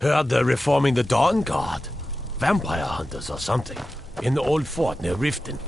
Heard they're reforming the Dawn Guard. Vampire hunters or something. In the old fort near Riften.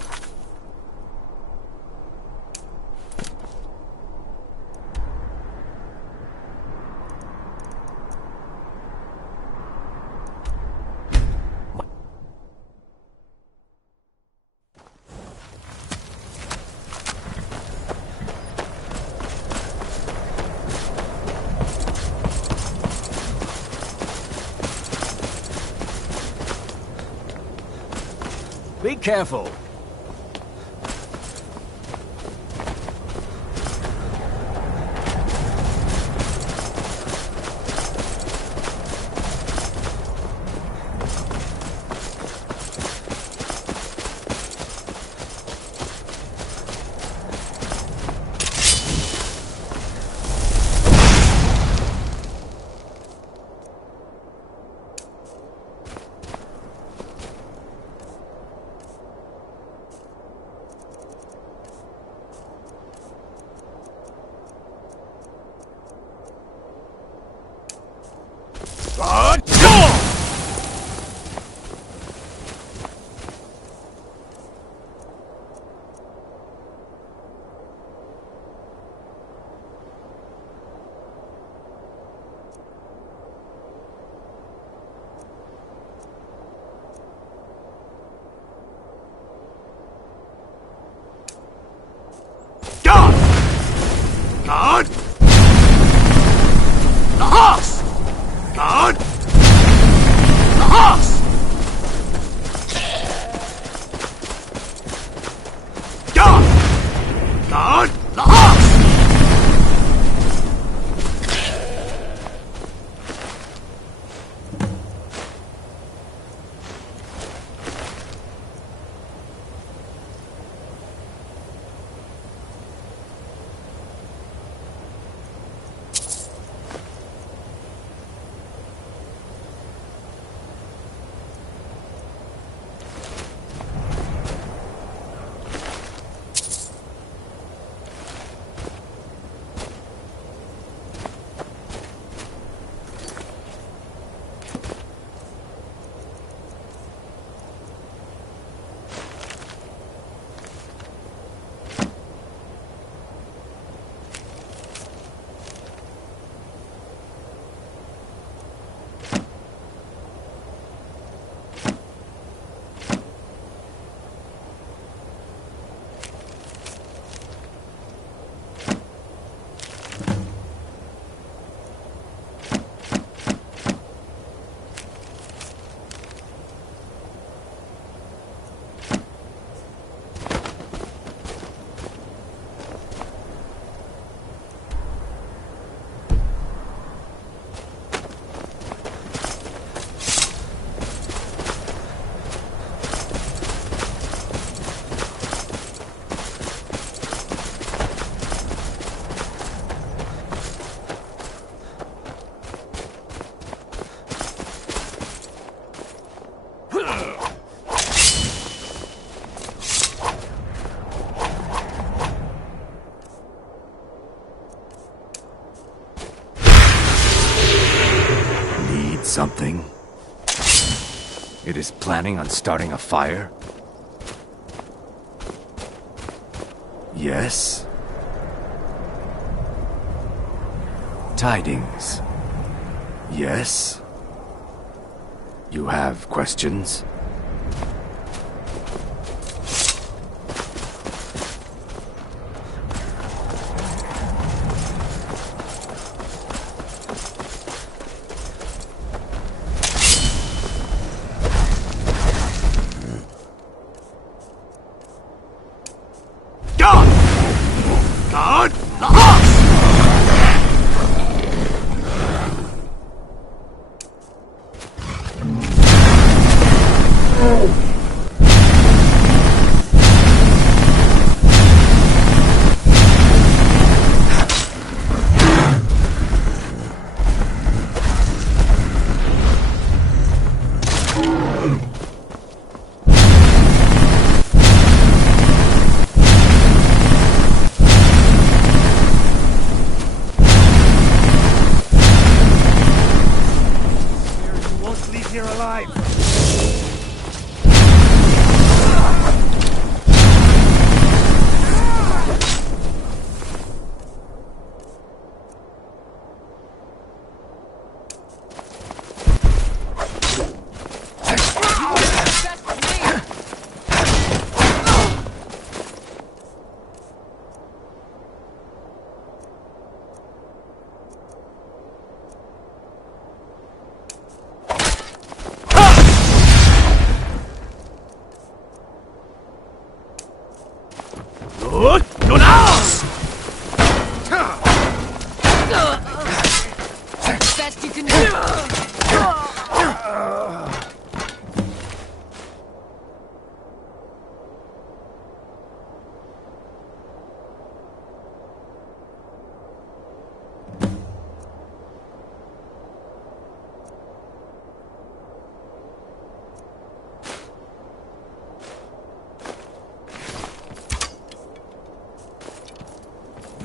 Be careful. Guard! The horse! Guard! The horse! Guard! Guard! The horse! Something? It is planning on starting a fire? Yes? Tidings? Yes? You have questions? Guard! The horse!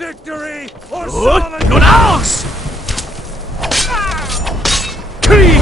Victory or solid... Nun aus! Krieg!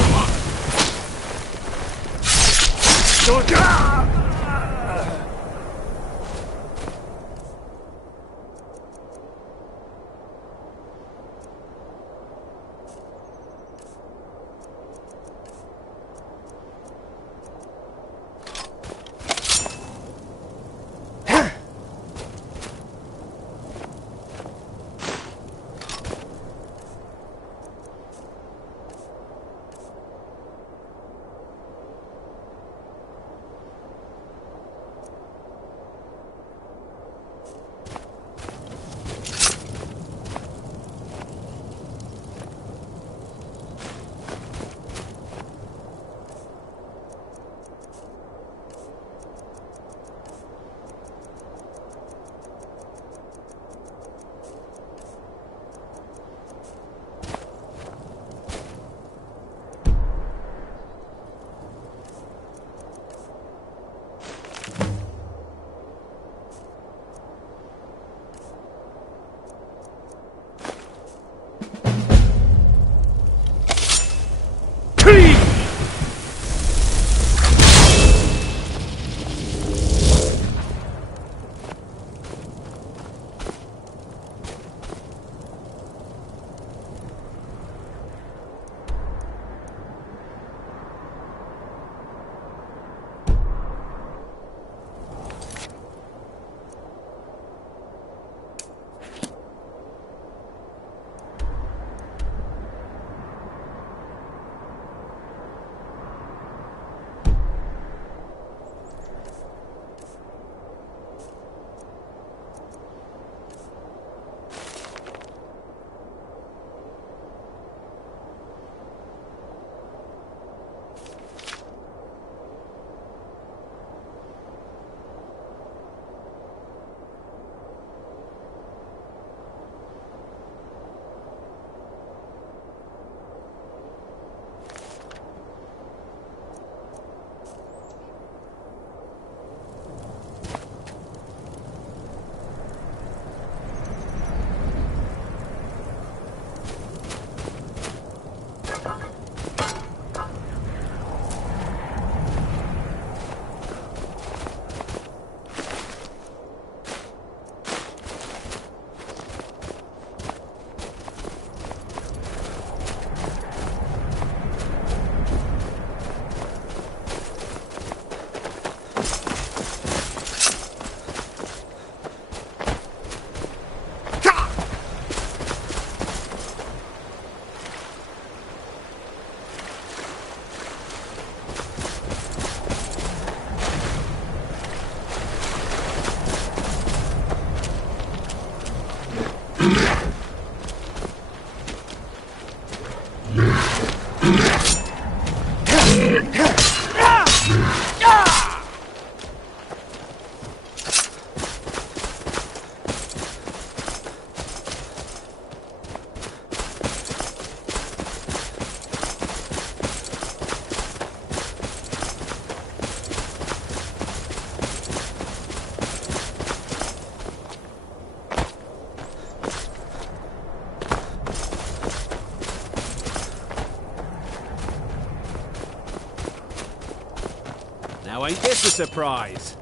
Now ain't this a surprise?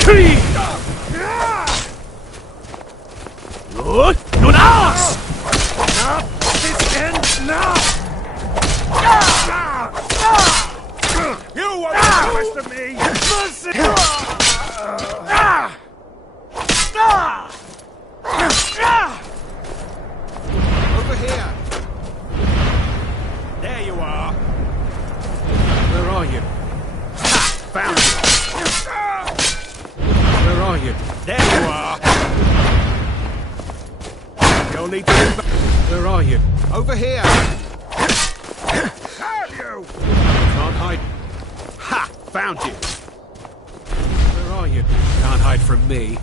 Krieg! Nun aus! This ends now! You won't promise to me! Mercy! Over here! There you are! Where are you? Ha! Found you! Where are you? There you are! You'll need to move back. Where are you? Over here! Have you? Can't hide. Ha! Found you! Where are you? Can't hide from me.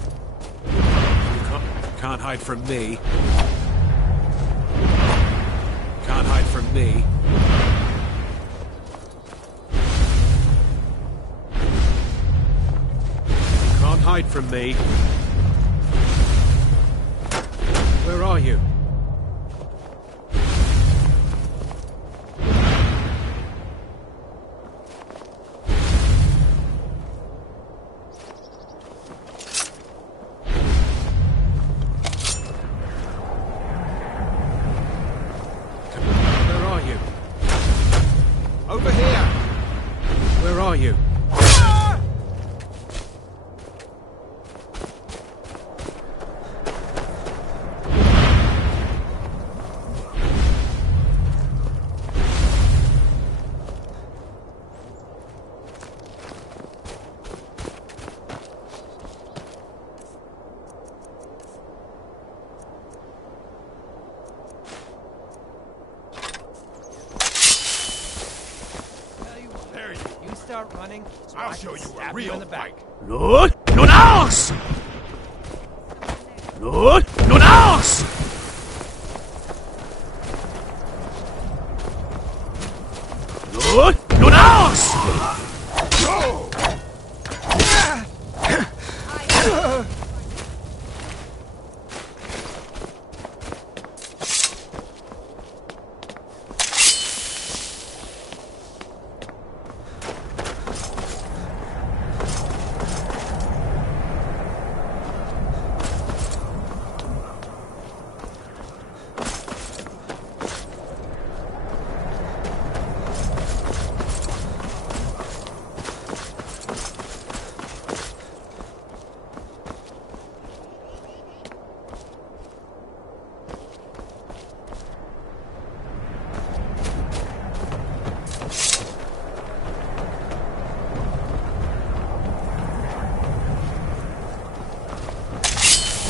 Can't hide from me. Can't hide from me. from me. Where are you? Where are you? Over here! Where are you? You start running, so I'll I show can you a stab real in the back. Lord, Lunaus! Lord, Lunaus! Lord, Lunaus!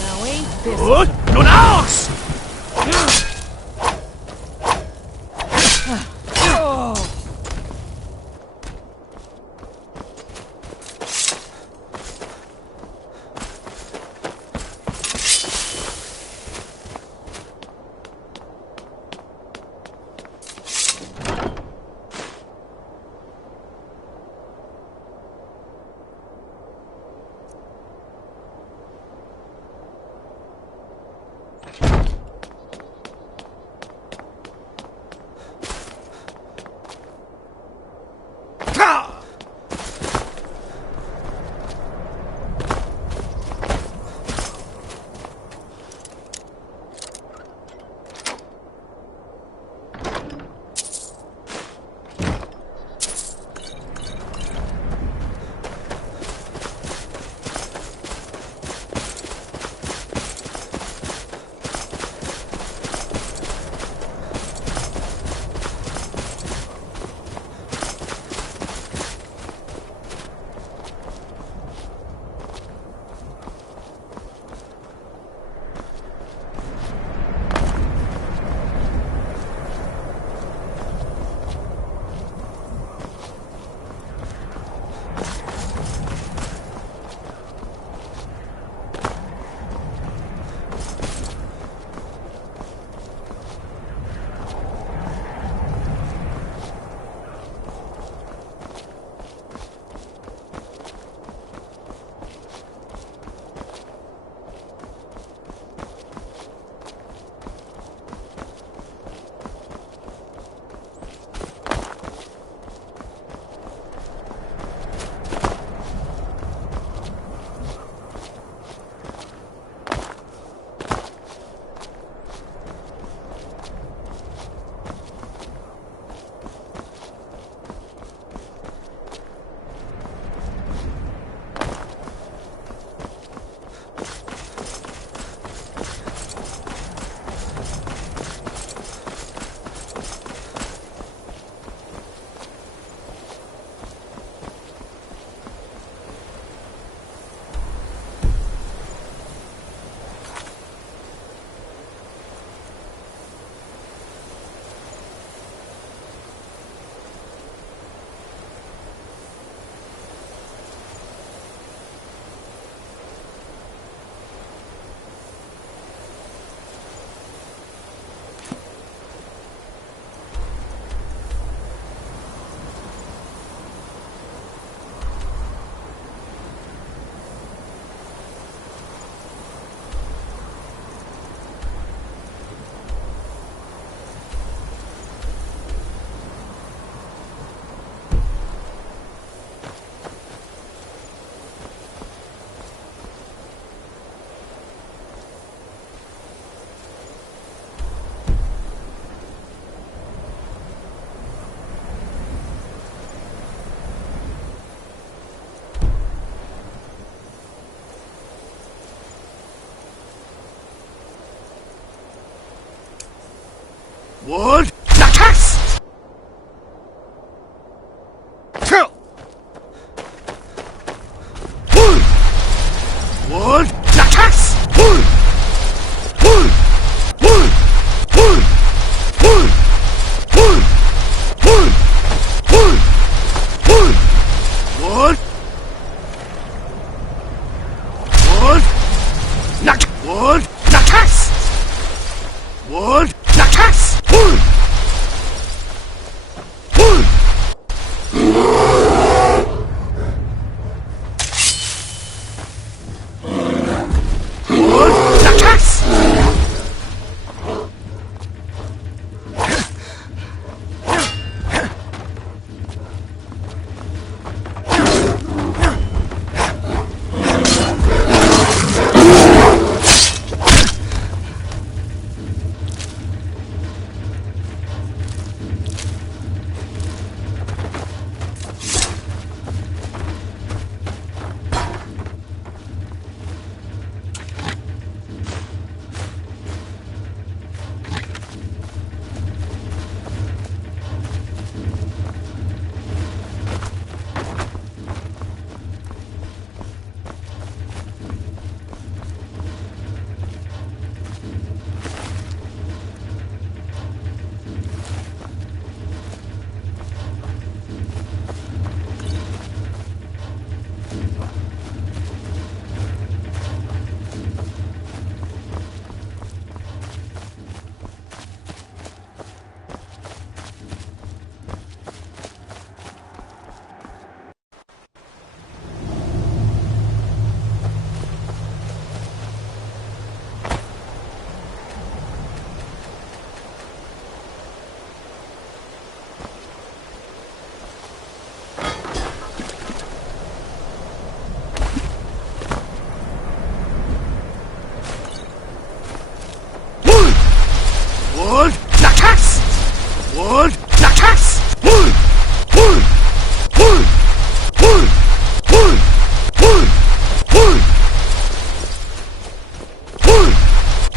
Now ain't this Lord, Lunaus! Wood! Nakas! Kill! Wood! Wood! Nakas! Wood! Wood! Wood! Wood! Wood! Wood! Wood! Wood! Wood! Wood! Wood! Nak! Wood! Nakas! Wood! Nakas! Wood! Wood! Wood! Nakas! Wood! Nakas! Wood! Nakas! Wood! Wood! Wood! Wood! Wood! Wood! Wood! Wood! Wood! Wood!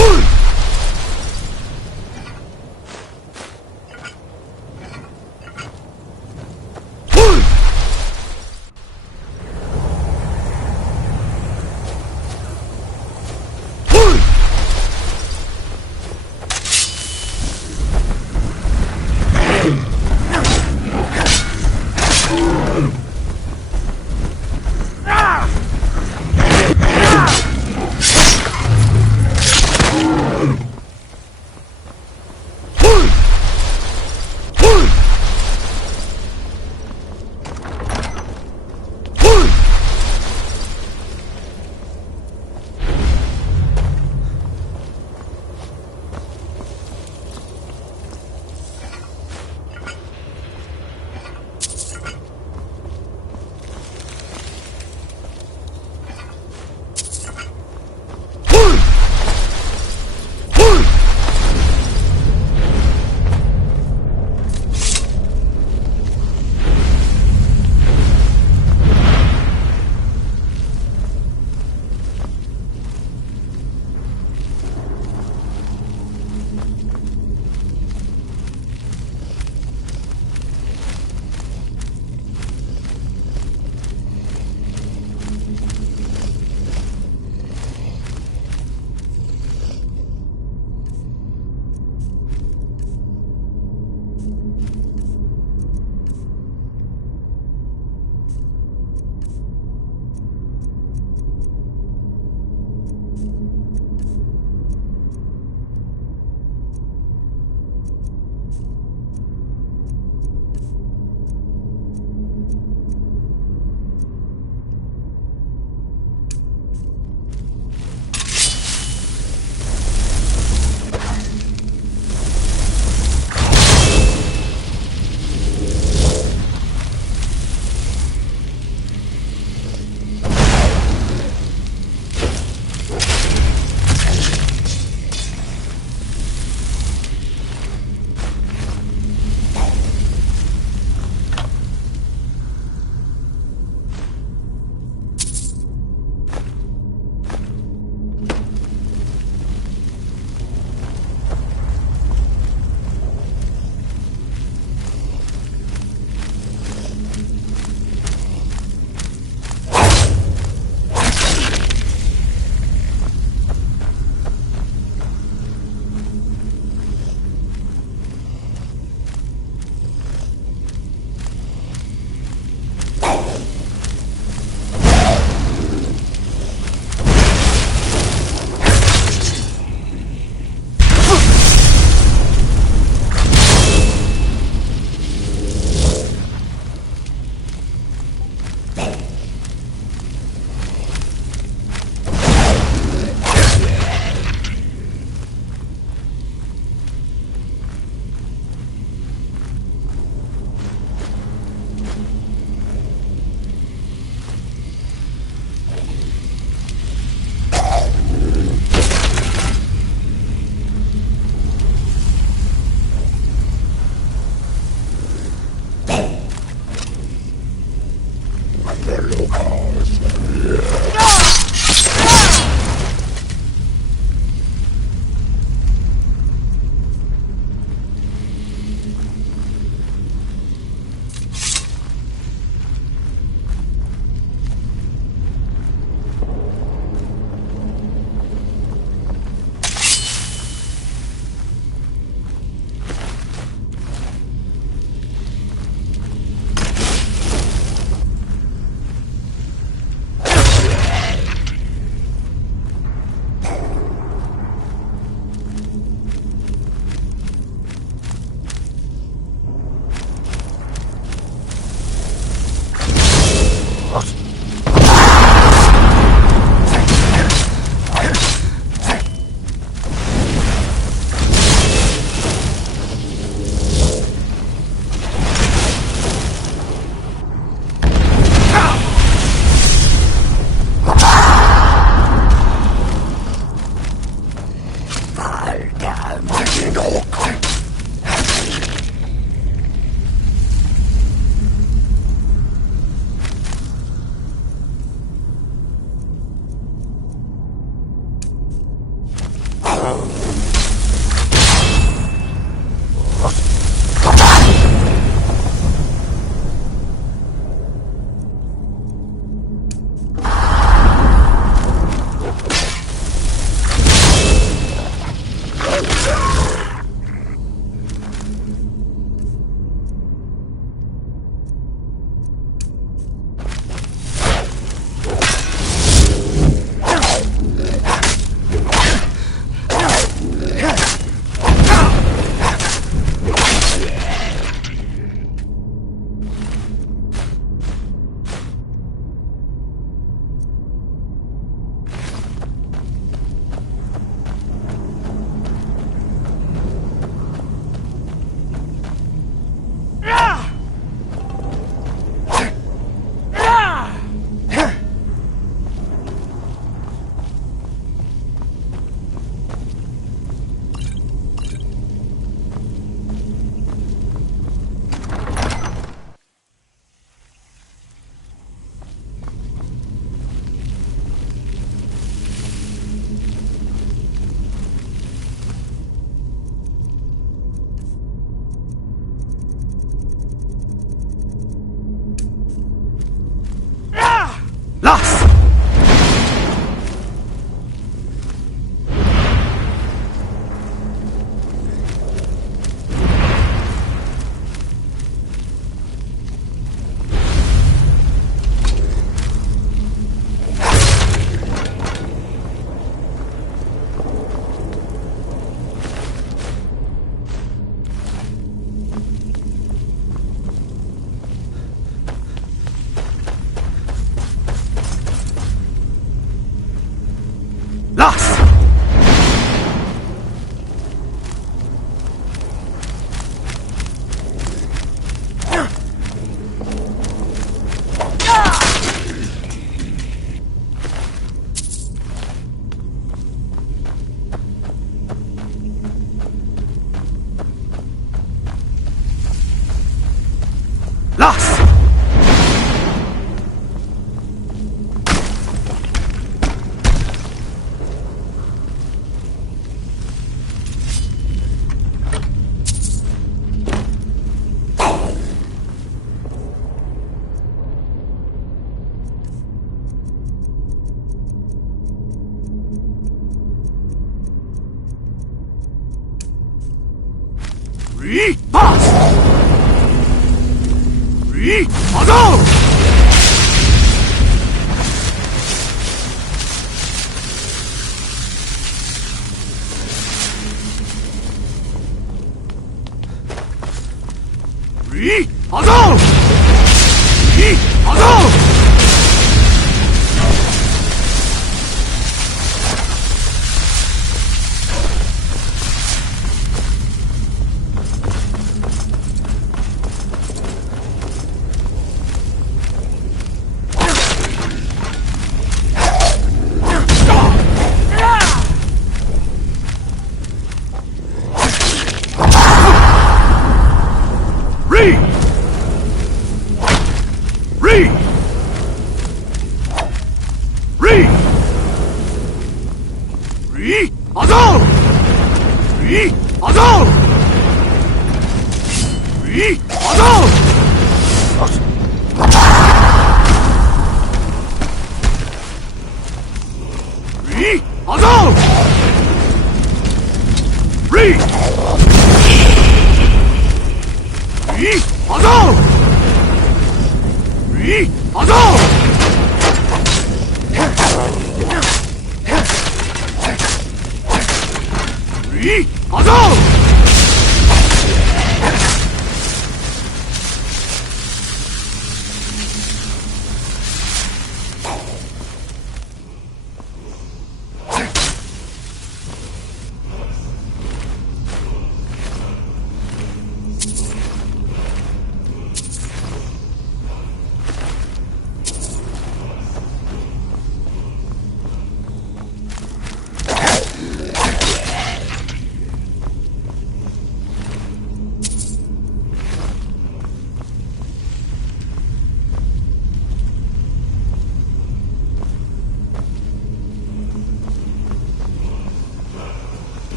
Wood!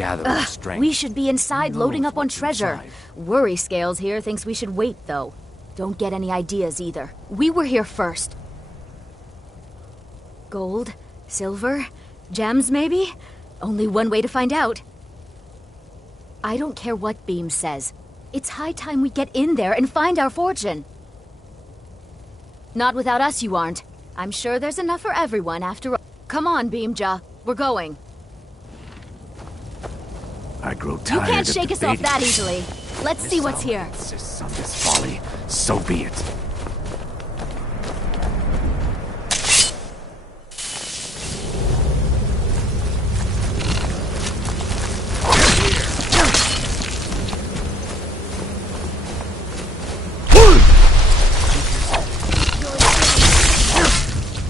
gather our strength. We should be inside loading up on treasure. Worry Scales here thinks we should wait, though. Don't get any ideas either. We were here first. Gold? Silver? Gems, maybe? Only one way to find out. I don't care what Beam says. It's high time we get in there and find our fortune. Not without us, you aren't. I'm sure there's enough for everyone after all. Come on, Beamja. We're going. I grow You tired can't of shake us off debating. that easily. Let's see what's here. Insists on this folly. So be it.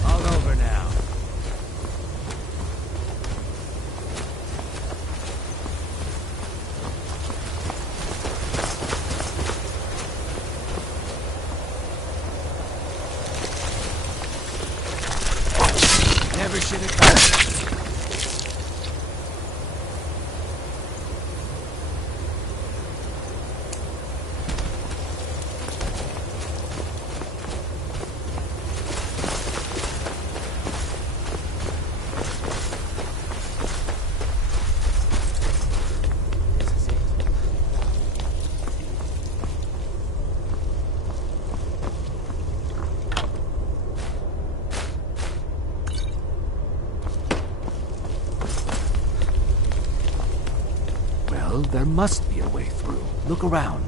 All over now. Never should have come. Well, there must be a way through. Look around.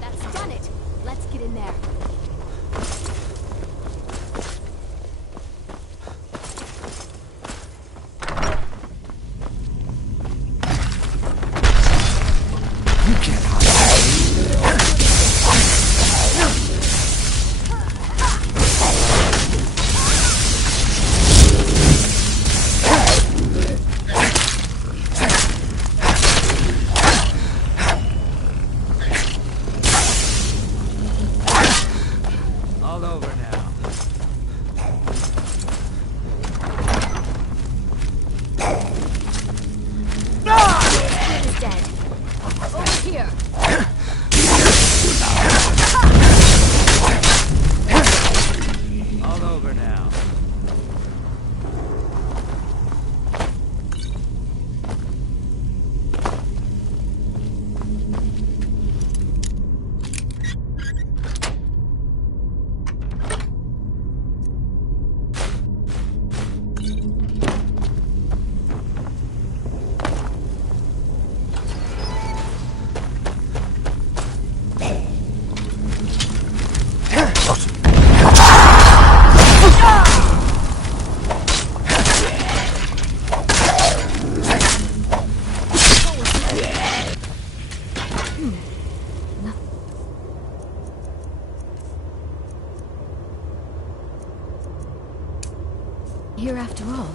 That's done it. Let's get in there. You can't hide. All over now. It is dead. Over here. All over now. Here after all.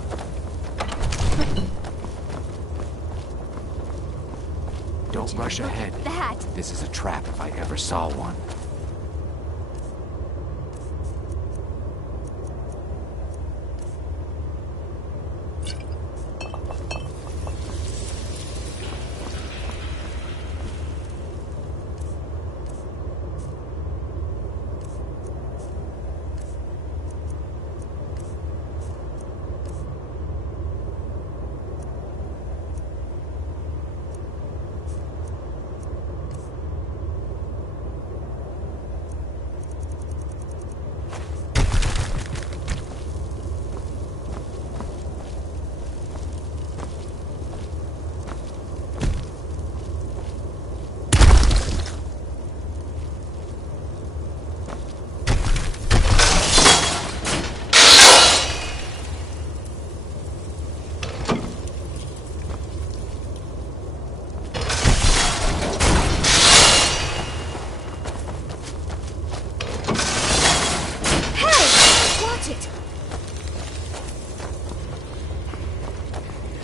Don't rush ahead. That. This is a trap if I ever saw one.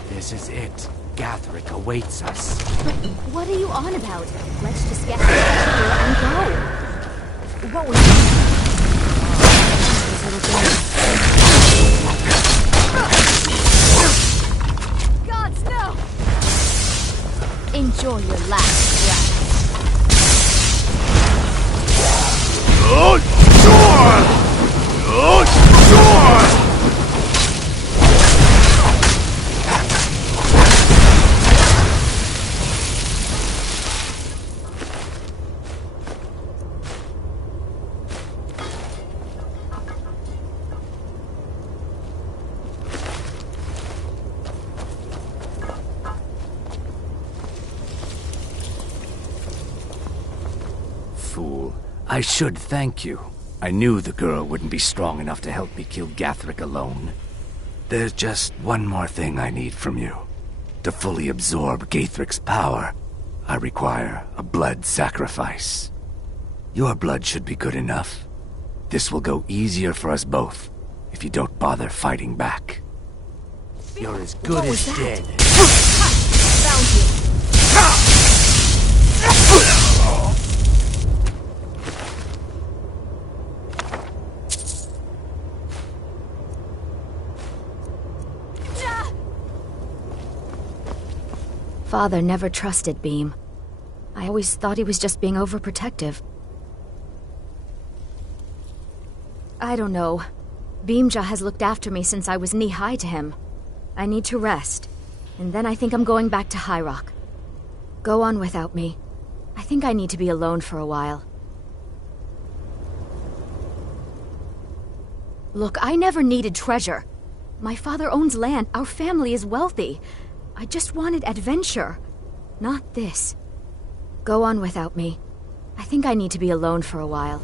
This is it. Gatherick awaits us. But what are you on about? Let's just get here and go. What was that? Gods, no! Enjoy your last breath. fool. I should thank you. I knew the girl wouldn't be strong enough to help me kill Gathric alone. There's just one more thing I need from you. To fully absorb Gathric's power, I require a blood sacrifice. Your blood should be good enough. This will go easier for us both if you don't bother fighting back. You're as good as dead. Found you. Father never trusted Beam. I always thought he was just being overprotective. I don't know. Beamja has looked after me since I was knee-high to him. I need to rest, and then I think I'm going back to High Rock. Go on without me. I think I need to be alone for a while. Look, I never needed treasure. My father owns land. Our family is wealthy. I just wanted adventure, not this. Go on without me. I think I need to be alone for a while.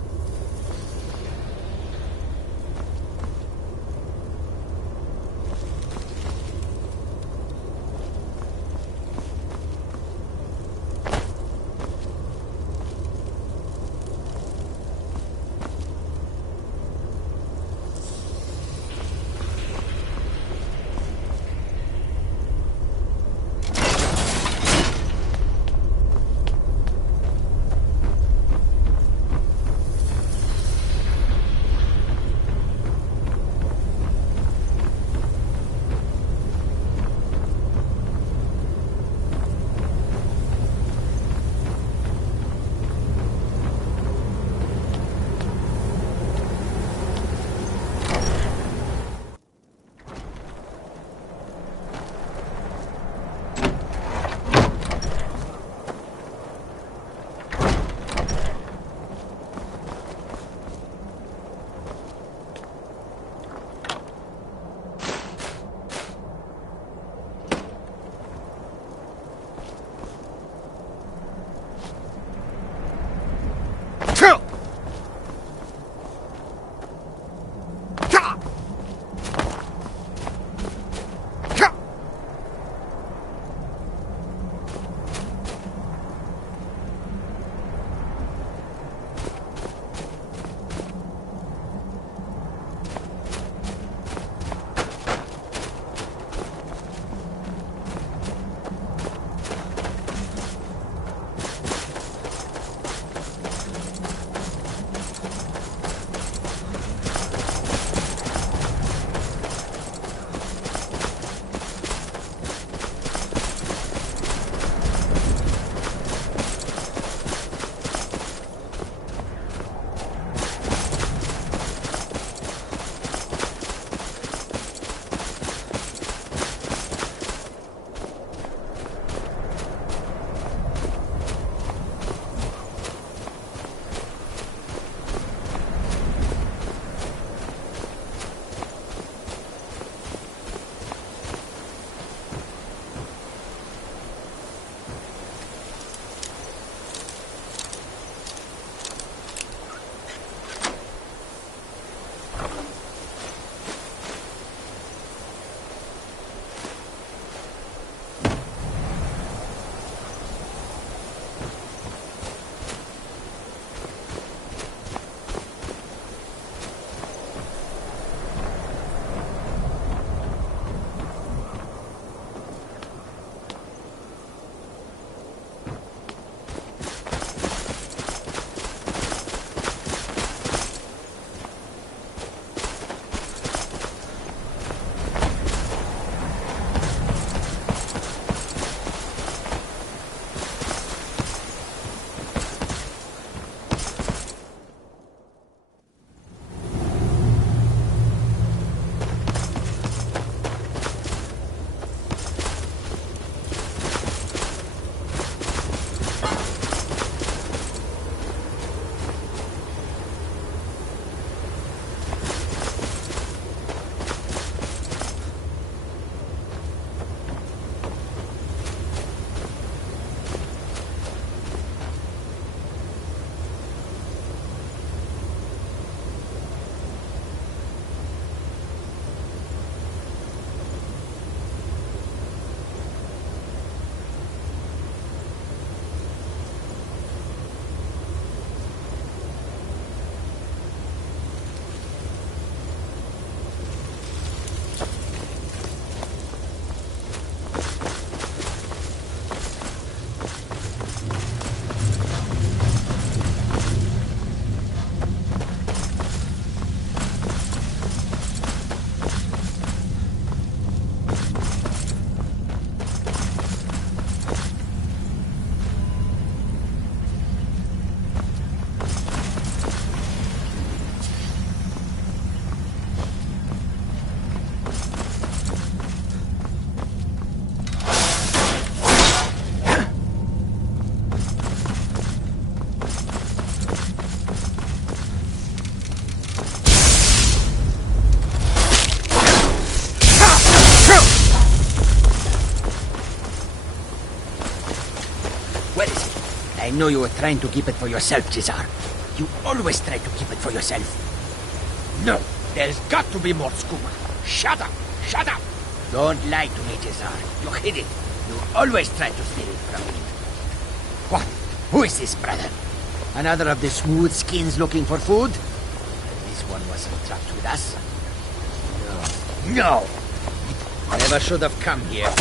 Where is it? I know you were trying to keep it for yourself, Cesar. You always try to keep it for yourself. No, there's got to be more skooma. Shut up! Shut up! Don't lie to me, Cesar. You hid it. You always try to steal it from me. What? Who is this, brother? Another of the smooth skins looking for food? This one wasn't trapped with us. No. No! Never should have come here.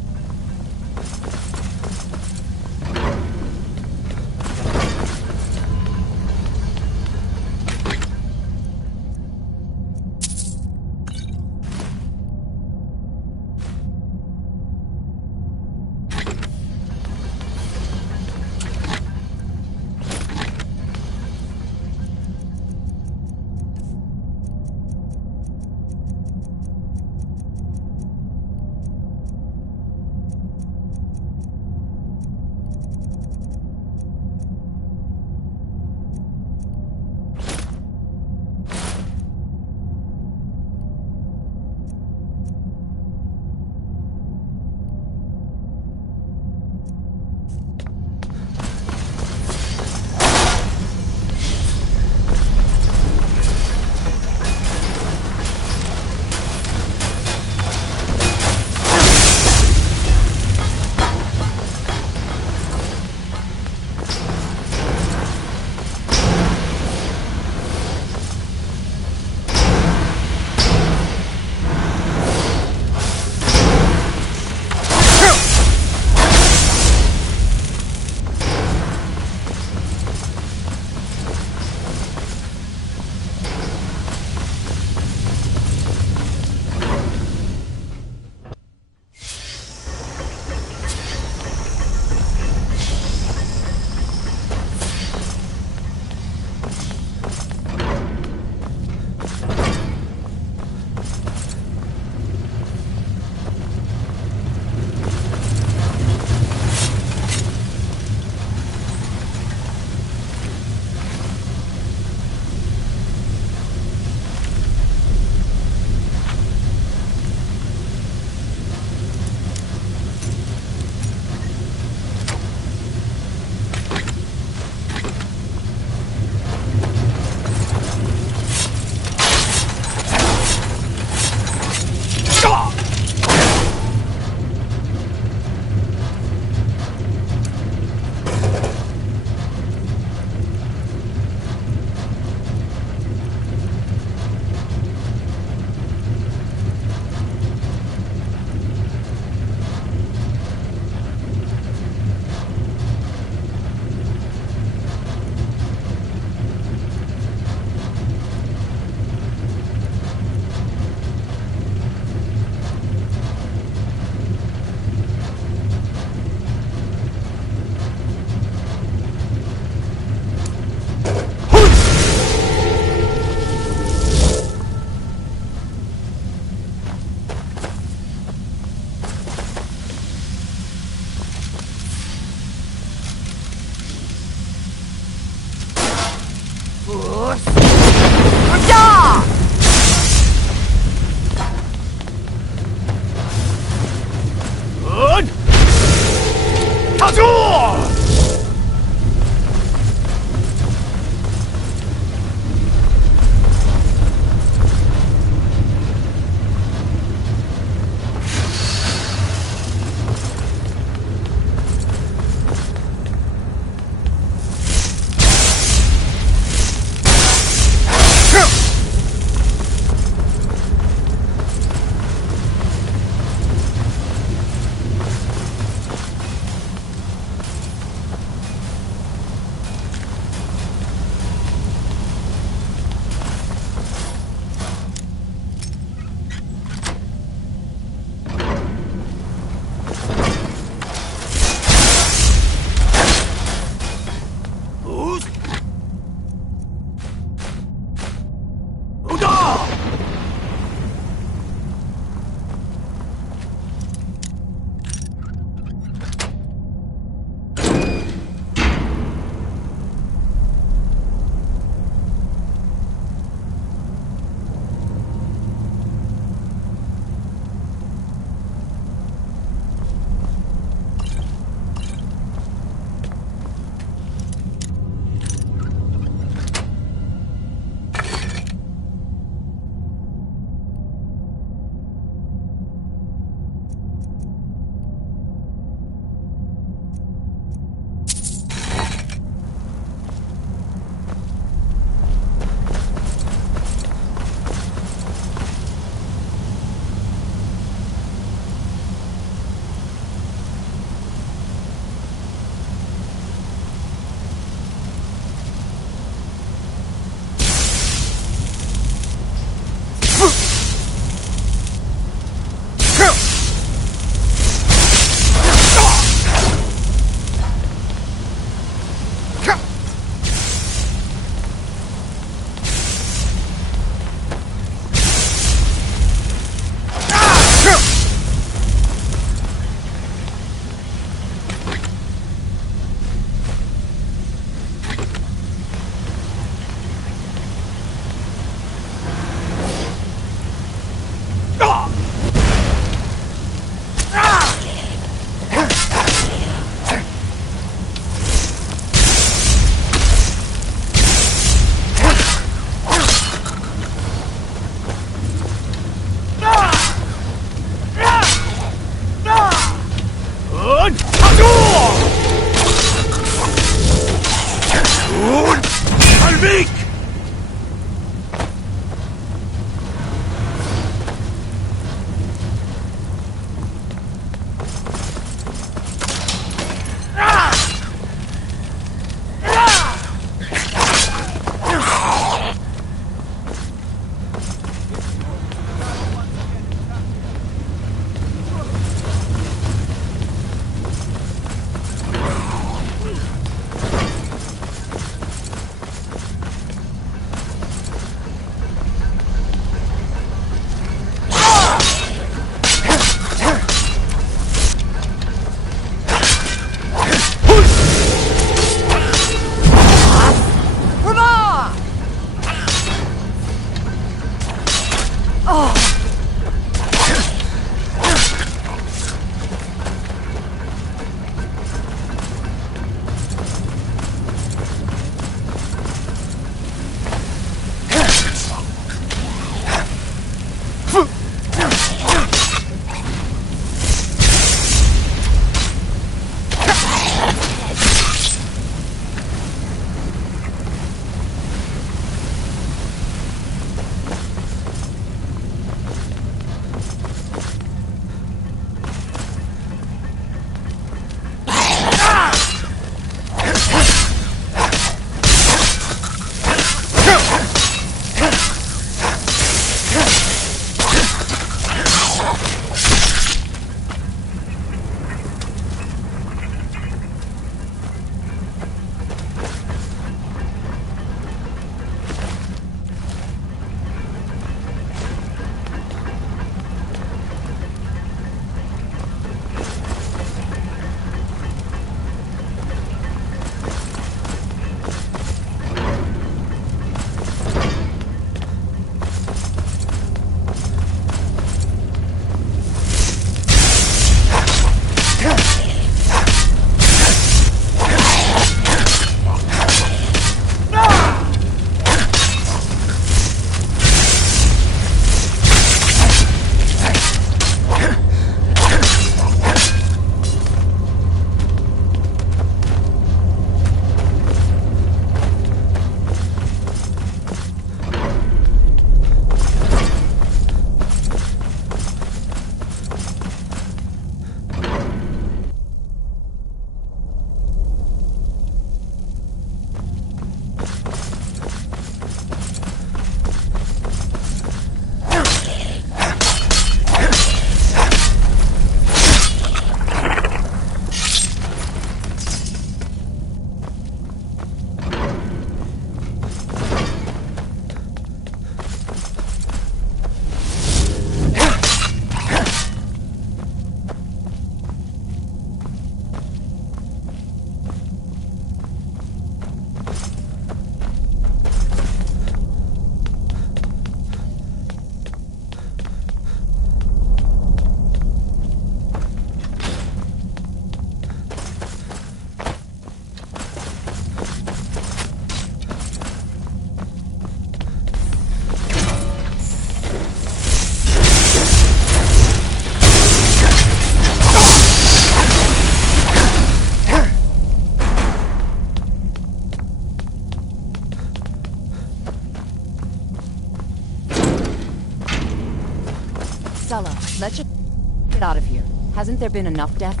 get out of here. Hasn't there been enough death?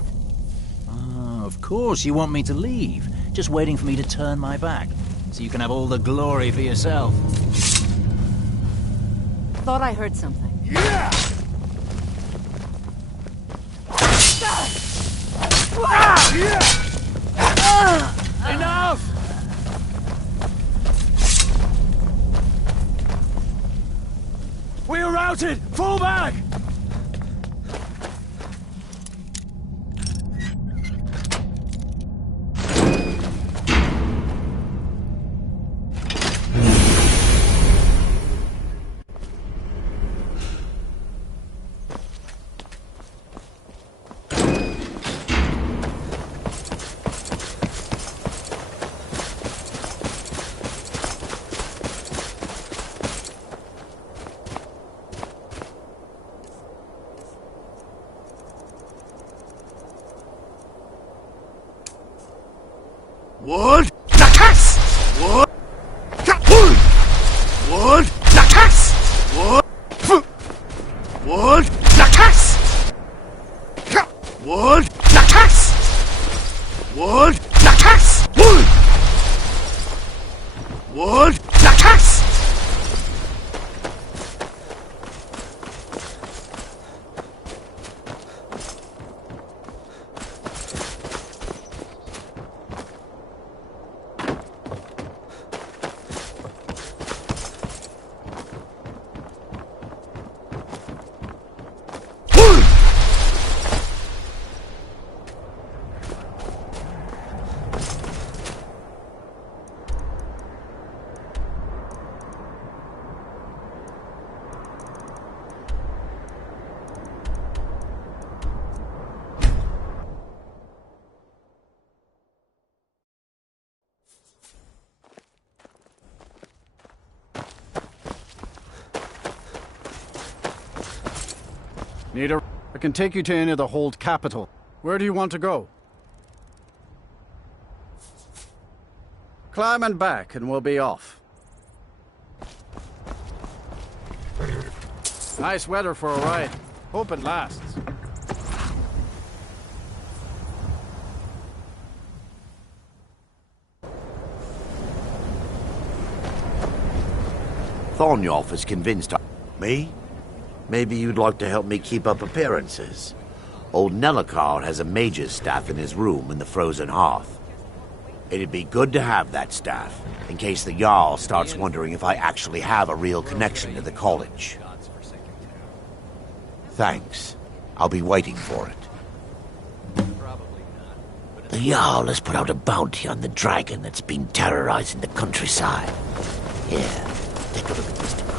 Oh, of course you want me to leave. Just waiting for me to turn my back, so you can have all the glory for yourself. Thought I heard something. Enough! We're routed! Fall back! Wood! Nakas! Wood! Wood! Wood! Nakas! Wood! Wood! Nakas! Wood! Nakas! Wood! Nakas! Wood! Wood! Nakas! I can take you to any of the hold capital. Where do you want to go? Climb and back, and we'll be off. Nice weather for a ride. Hope it lasts. Thornyolf is convinced. Me? Maybe you'd like to help me keep up appearances. Old Nellikar has a mage's staff in his room in the frozen hearth. It'd be good to have that staff, in case the Jarl starts wondering if I actually have a real connection to the college. Thanks. I'll be waiting for it. The Jarl has put out a bounty on the dragon that's been terrorizing the countryside. Here, take a look at this decree.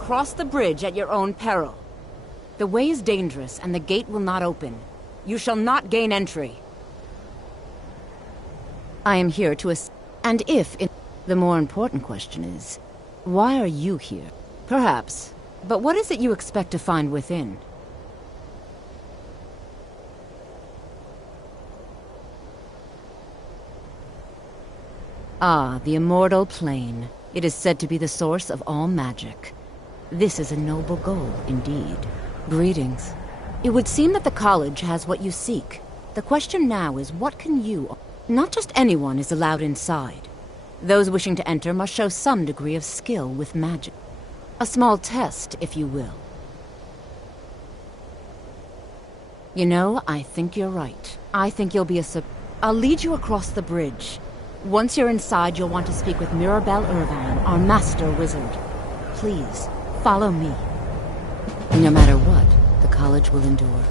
Cross the bridge at your own peril. The way is dangerous, and the gate will not open. You shall not gain entry. I am here to and if the more important question is, why are you here? Perhaps. But what is it you expect to find within? Ah, the immortal plane. It is said to be the source of all magic. This is a noble goal, indeed. Greetings. It would seem that the college has what you seek. The question now is, what can you... Not just anyone is allowed inside. Those wishing to enter must show some degree of skill with magic. A small test, if you will. You know, I think you're right. I think you'll be I'll lead you across the bridge. Once you're inside, you'll want to speak with Mirabelle Irvine, our master wizard. Please, follow me. No matter what, the college will endure.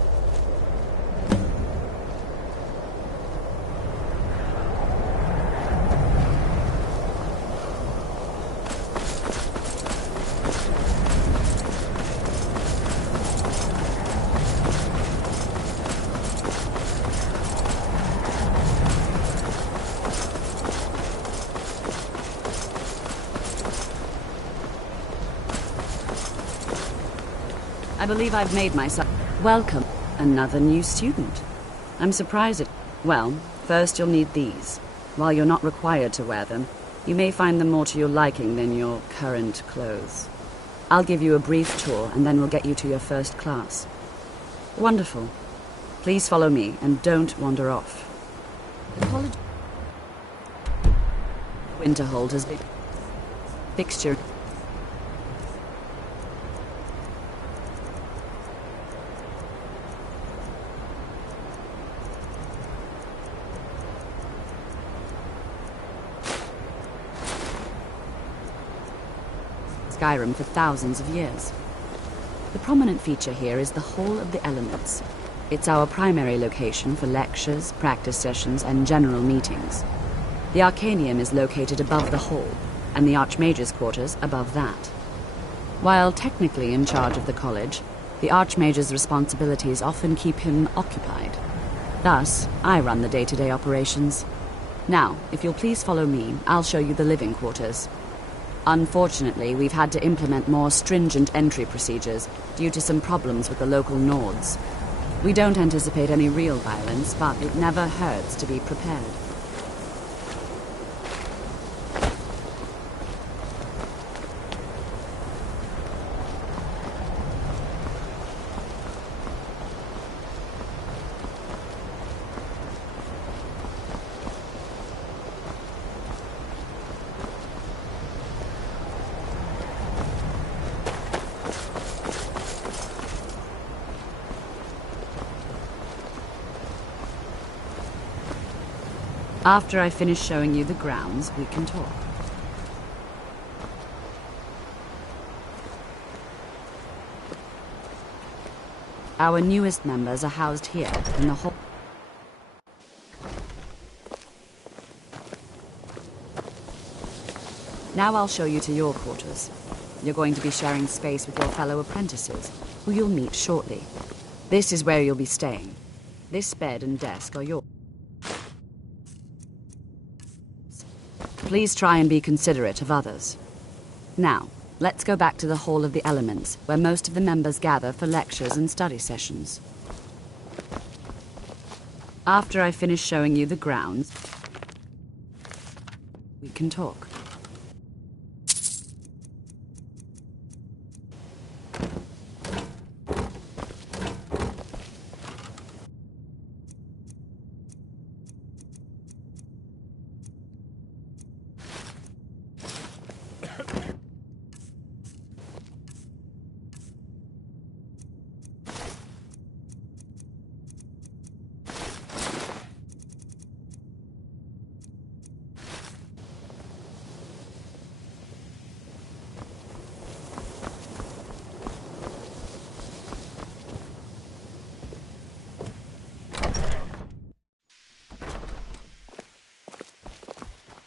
I believe I've made myself welcome. Another new student. I'm surprised at... Well, first you'll need these. While you're not required to wear them, you may find them more to your liking than your current clothes. I'll give you a brief tour, and then we'll get you to your first class. Wonderful. Please follow me, and don't wander off. The college... Winterhold has been... fixture... Skyrim for thousands of years. The prominent feature here is the Hall of the Elements. It's our primary location for lectures, practice sessions, and general meetings. The Arcanium is located above the hall, and the Archmage's quarters above that. While technically in charge of the college, the Archmage's responsibilities often keep him occupied. Thus, I run the day-to-day operations. Now, if you'll please follow me, I'll show you the living quarters. Unfortunately, we've had to implement more stringent entry procedures due to some problems with the local Nords. We don't anticipate any real violence, but it never hurts to be prepared. After I finish showing you the grounds, we can talk. Our newest members are housed here, in the hall. Now I'll show you to your quarters. You're going to be sharing space with your fellow apprentices, who you'll meet shortly. This is where you'll be staying. This bed and desk are yours. Please try and be considerate of others. Now, let's go back to the Hall of the Elements, where most of the members gather for lectures and study sessions. After I finish showing you the grounds, we can talk.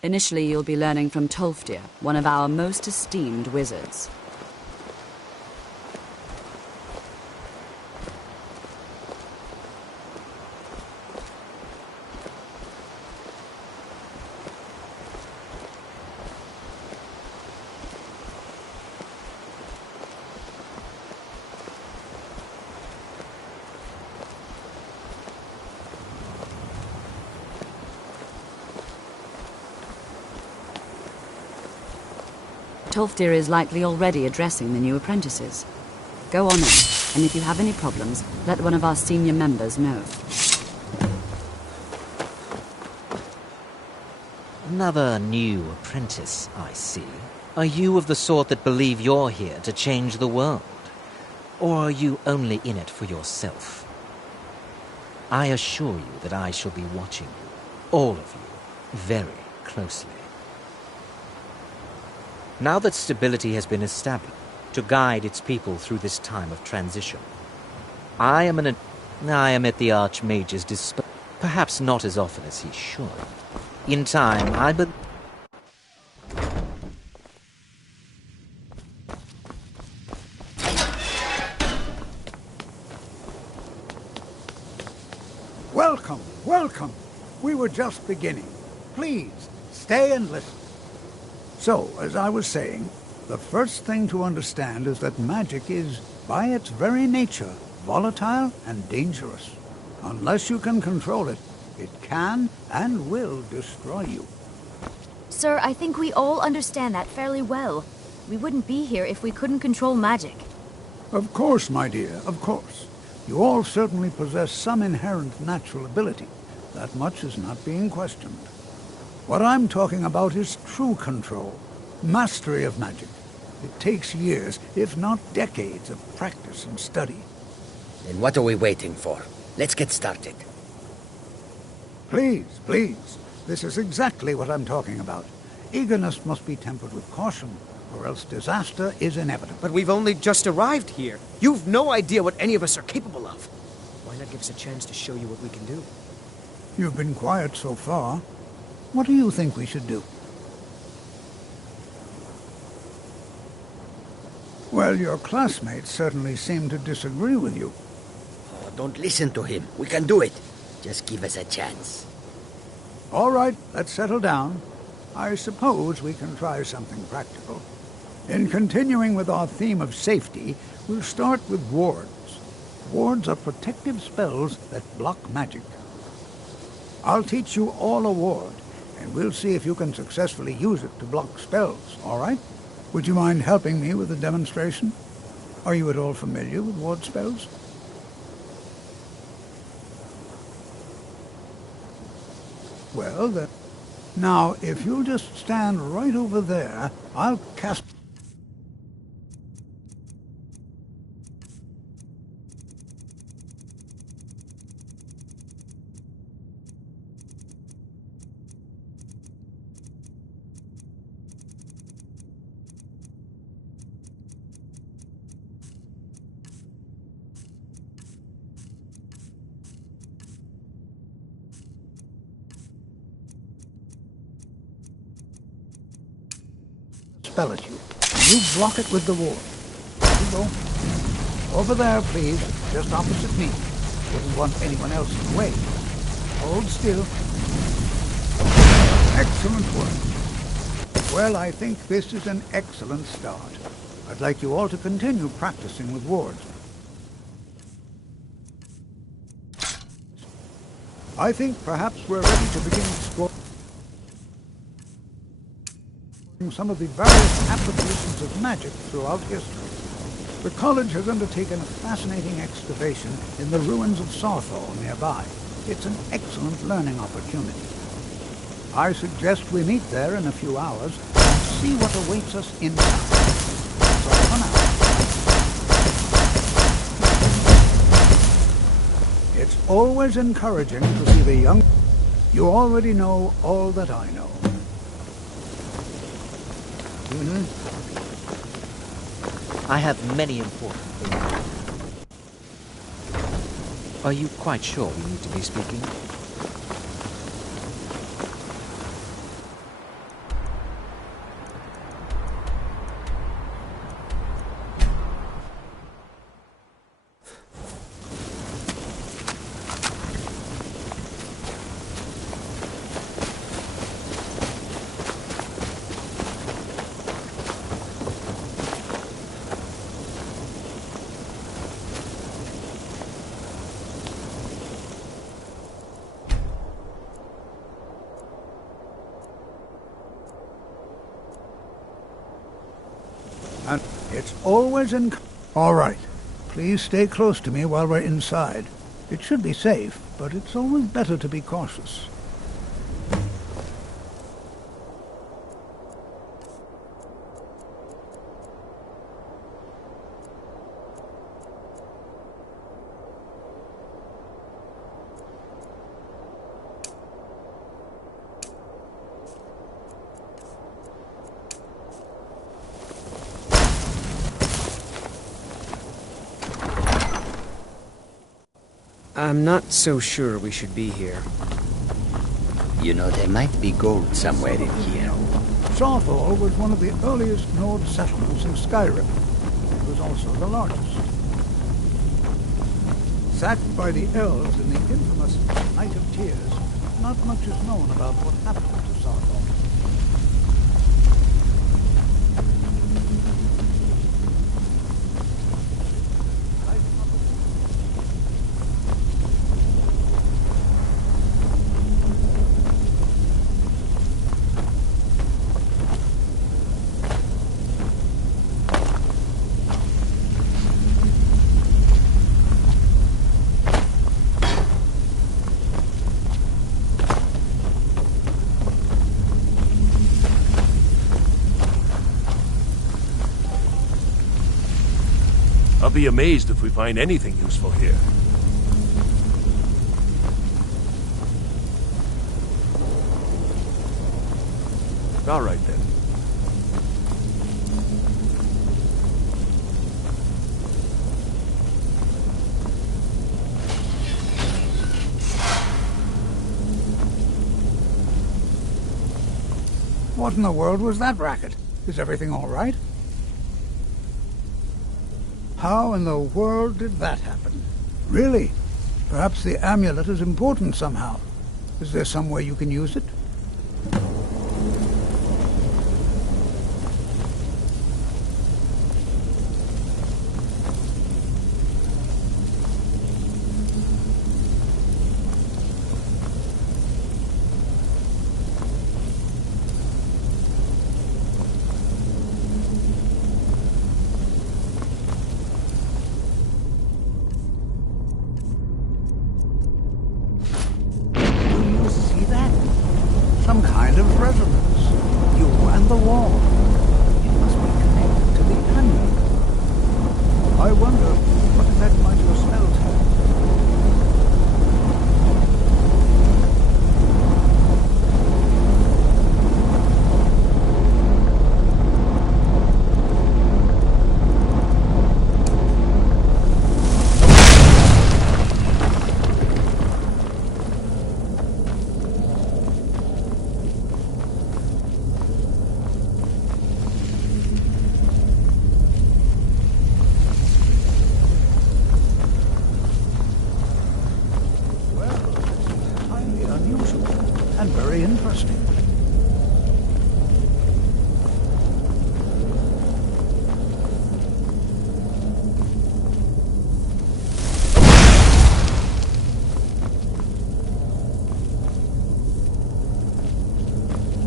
Initially, you'll be learning from Tolfdir, one of our most esteemed wizards. Tolfdir is likely already addressing the new apprentices. Go on in, and if you have any problems, let one of our senior members know. Another new apprentice, I see. Are you of the sort that believe you're here to change the world? Or are you only in it for yourself? I assure you that I shall be watching you, all of you, very closely. Now that stability has been established to guide its people through this time of transition, I am at the Archmage's disposal, perhaps not as often as he should. In time, I believe... Welcome, welcome. We were just beginning. Please, stay and listen. So, as I was saying, the first thing to understand is that magic is by its very nature, volatile and dangerous. Unless you can control it, it can and will destroy you. Sir, I think we all understand that fairly well. We wouldn't be here if we couldn't control magic. Of course, my dear, of course. You all certainly possess some inherent natural ability. That much is not being questioned. What I'm talking about is true control, mastery of magic. It takes years, if not decades, of practice and study. Then what are we waiting for? Let's get started. Please, please. This is exactly what I'm talking about. Eagerness must be tempered with caution, or else disaster is inevitable. But we've only just arrived here. You've no idea what any of us are capable of. Why not give us a chance to show you what we can do? You've been quiet so far. What do you think we should do? Well, your classmates certainly seem to disagree with you. Oh, don't listen to him. We can do it. Just give us a chance. All right, let's settle down. I suppose we can try something practical. In continuing with our theme of safety, we'll start with wards. Wards are protective spells that block magic. I'll teach you all a ward, and we'll see if you can successfully use it to block spells, all right? Would you mind helping me with a demonstration? Are you at all familiar with ward spells? Well, then... Now, if you'll just stand right over there, I'll cast... spell at you. You block it with the ward. There you go. Over there, please. Just opposite me. Wouldn't want anyone else in the way. Hold still. Excellent work. Well, I think this is an excellent start. I'd like you all to continue practicing with wards. I think perhaps we're ready to begin exploring some of the various applications of magic throughout history. The college has undertaken a fascinating excavation in the ruins of Sarthal nearby. It's an excellent learning opportunity. I suggest we meet there in a few hours and see what awaits us inside. That's all for now. It's always encouraging to see the young... You already know all that I know. I have many important things. Are you quite sure we need to be speaking? And it's always in... All right. Please stay close to me while we're inside. It should be safe, but it's always better to be cautious. I'm not so sure we should be here. You know, there might be gold somewhere in here. Sarthal was one of the earliest Nord settlements in Skyrim. It was also the largest. Sacked by the elves in the infamous Night of Tears, not much is known about what happened to Sarthal. be amazed if we find anything useful here. All right, then. What in the world was that racket? Is everything all right? How in the world did that happen? Really? Perhaps the amulet is important somehow. Is there some way you can use it? Some kind of resonance. You and the wall. It must be connected to the amulet. I wonder what effect might your spells have. And very interesting.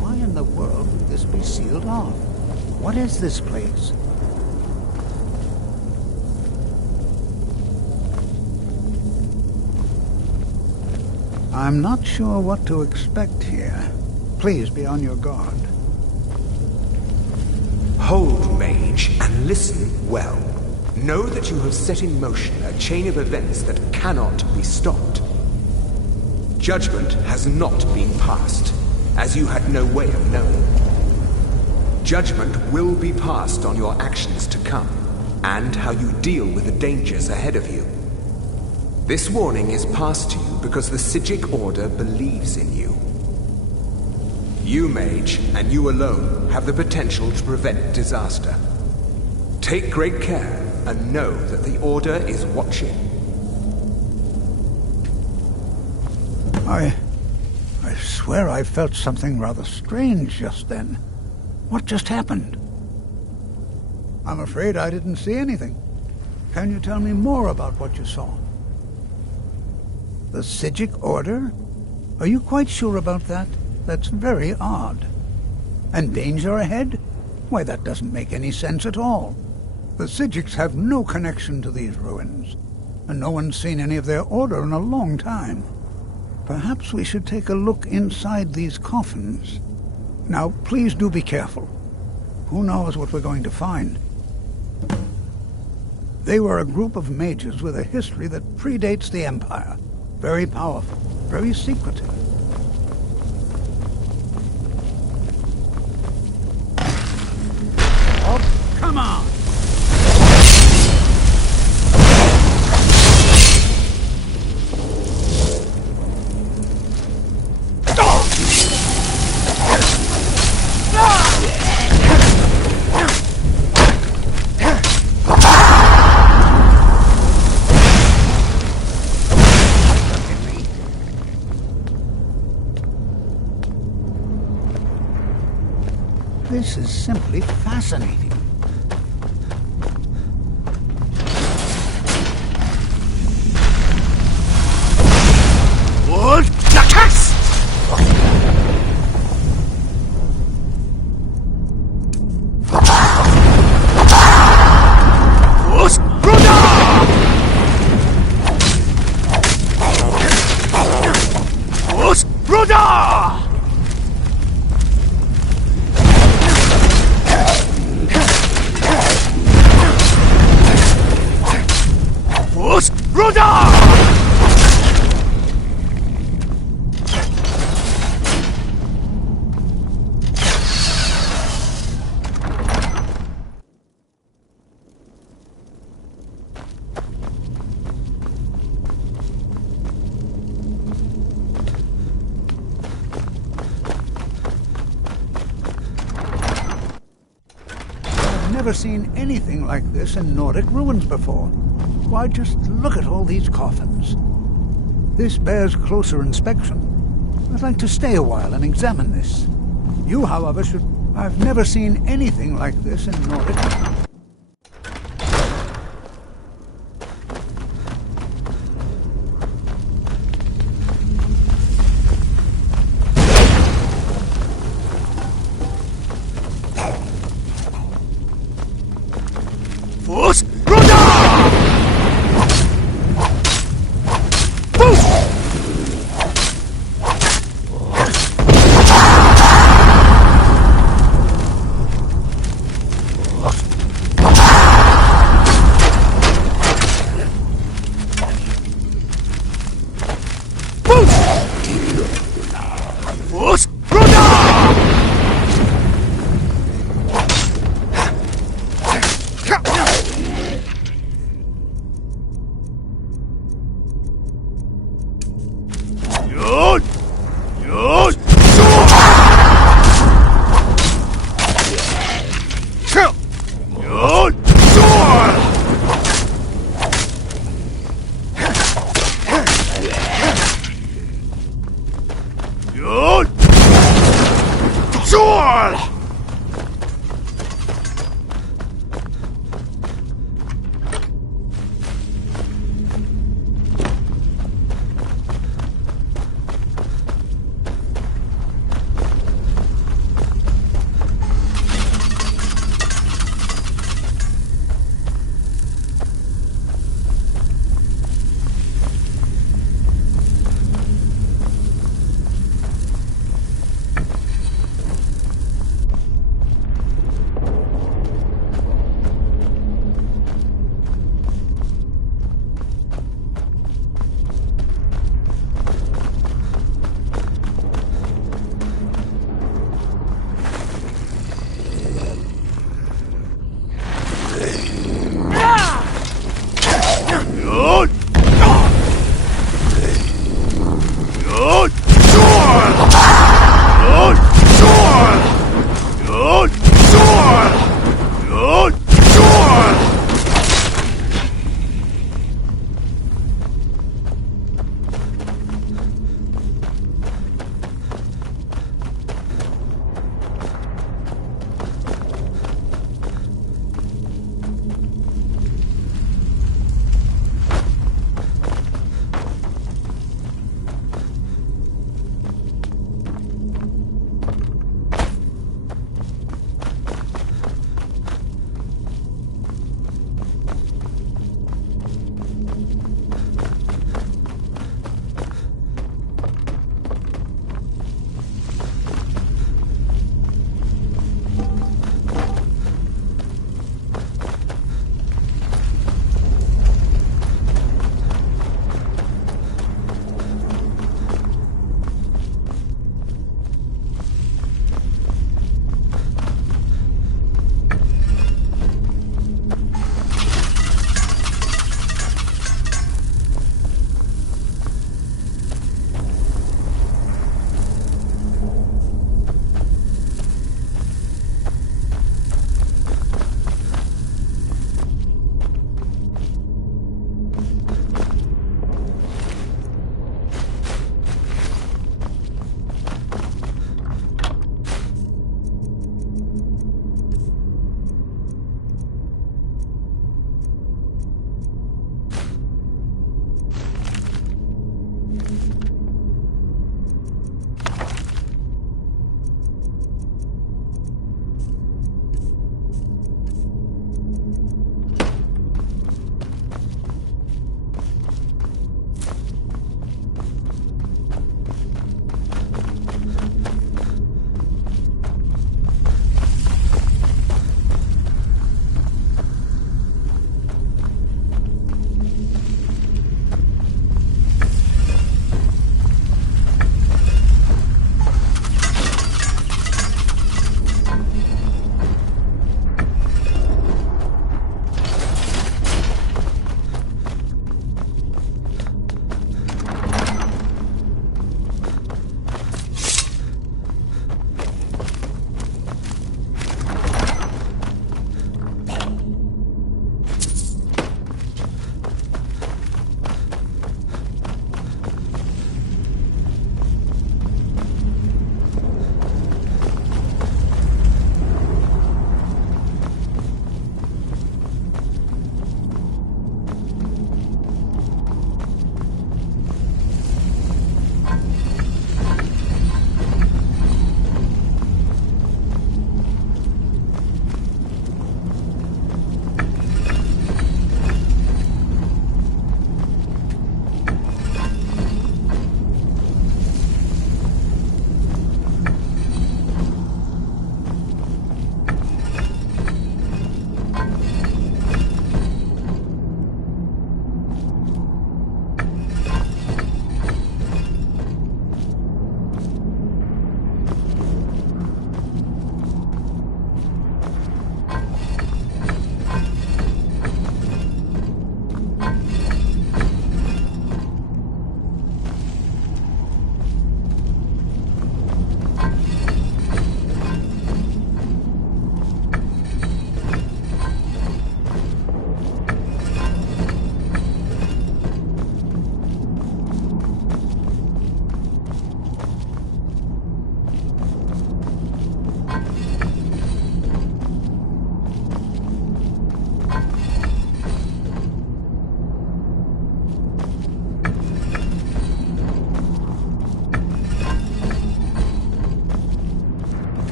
Why in the world would this be sealed off? What is this place? I'm not sure what to expect here. Please be on your guard. Hold, mage, and listen well. Know that you have set in motion a chain of events that cannot be stopped. Judgment has not been passed, as you had no way of knowing. Judgment will be passed on your actions to come, and how you deal with the dangers ahead of you. This warning is passed to you because the Psijic Order believes in you. You, mage, and you alone, have the potential to prevent disaster. Take great care and know that the Order is watching. I swear I felt something rather strange just then. What just happened? I'm afraid I didn't see anything. Can you tell me more about what you saw? The Psijic Order? Are you quite sure about that? That's very odd. And danger ahead? Why, that doesn't make any sense at all. The Psijics have no connection to these ruins, and no one's seen any of their order in a long time. Perhaps we should take a look inside these coffins. Now, please do be careful. Who knows what we're going to find? They were a group of mages with a history that predates the Empire. Very powerful, very secretive. Oh, come on! This is simply fascinating. What? never seen anything like this in Nordic ruins before. Why, just look at all these coffins. This bears closer inspection. I'd like to stay a while and examine this. You, however, should... I've never seen anything like this in Nordic...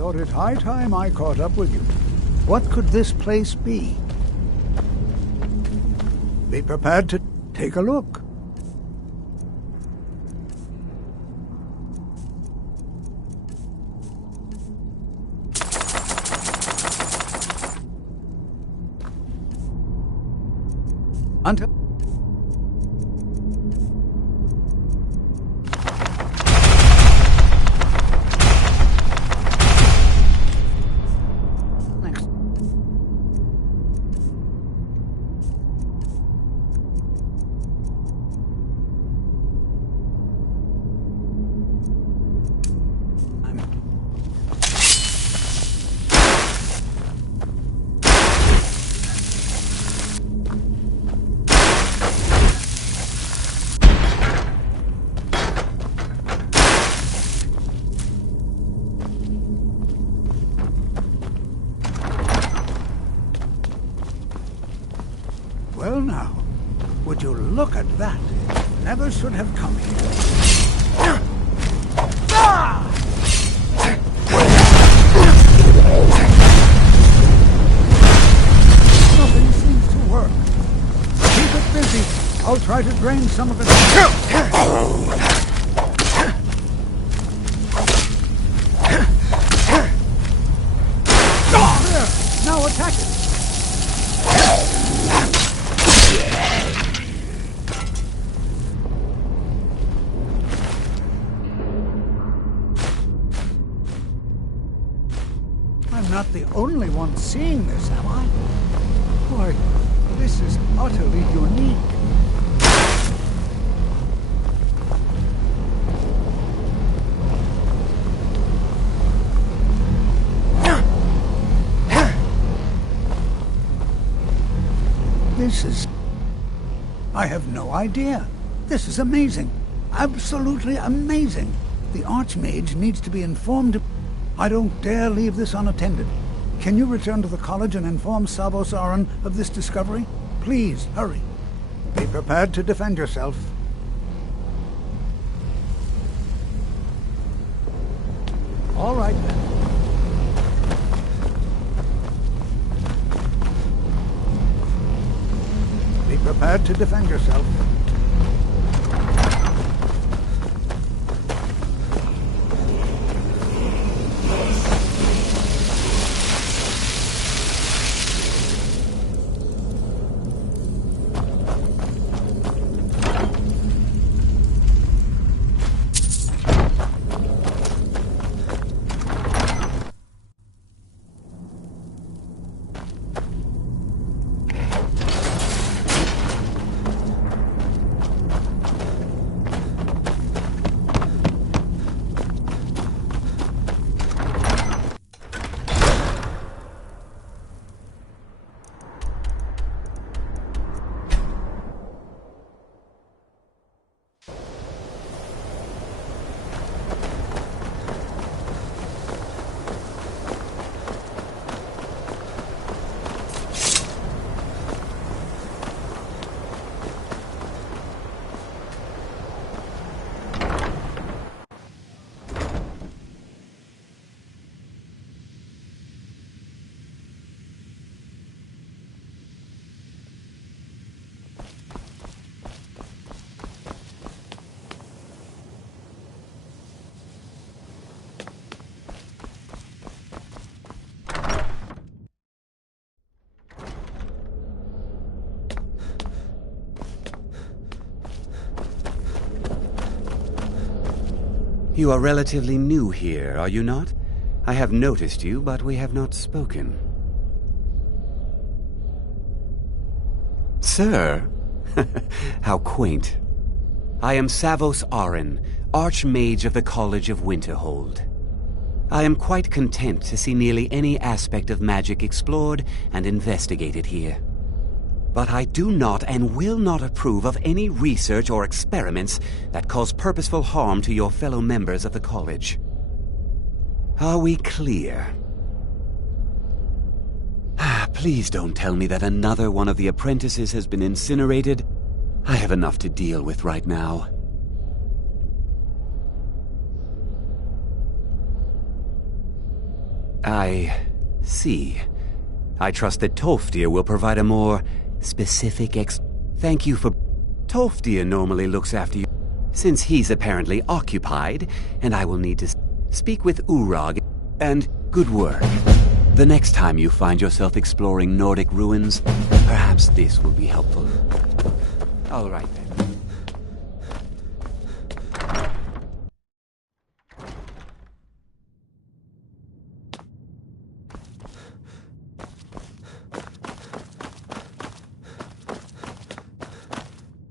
thought it high time I caught up with you. What could this place be? Be prepared to take a look. Until... Well now, would you look at that? Never should have come here. Nothing seems to work. Keep it busy. I'll try to drain some of it. There! Now attack it! I'm not the only one seeing this, am I? Boy, this is utterly unique. This is... I have no idea. This is amazing. Absolutely amazing. The Archmage needs to be informed. I don't dare leave this unattended. Can you return to the college and inform Savos Aran of this discovery? Please, hurry. Be prepared to defend yourself. All right, then. Be prepared to defend yourself. You are relatively new here, are you not? I have noticed you, but we have not spoken. Sir? How quaint. I am Savos Aran, Archmage of the College of Winterhold. I am quite content to see nearly any aspect of magic explored and investigated here. But I do not and will not approve of any research or experiments that cause purposeful harm to your fellow members of the college. Are we clear? Please don't tell me that another one of the apprentices has been incinerated. I have enough to deal with right now. I see. I trust that Tolfdir will provide a more specific Thank you for... Tolfdir normally looks after you, since he's apparently occupied, and I will need to speak with Urag. And good work. The next time you find yourself exploring Nordic ruins, perhaps this will be helpful. All right, then.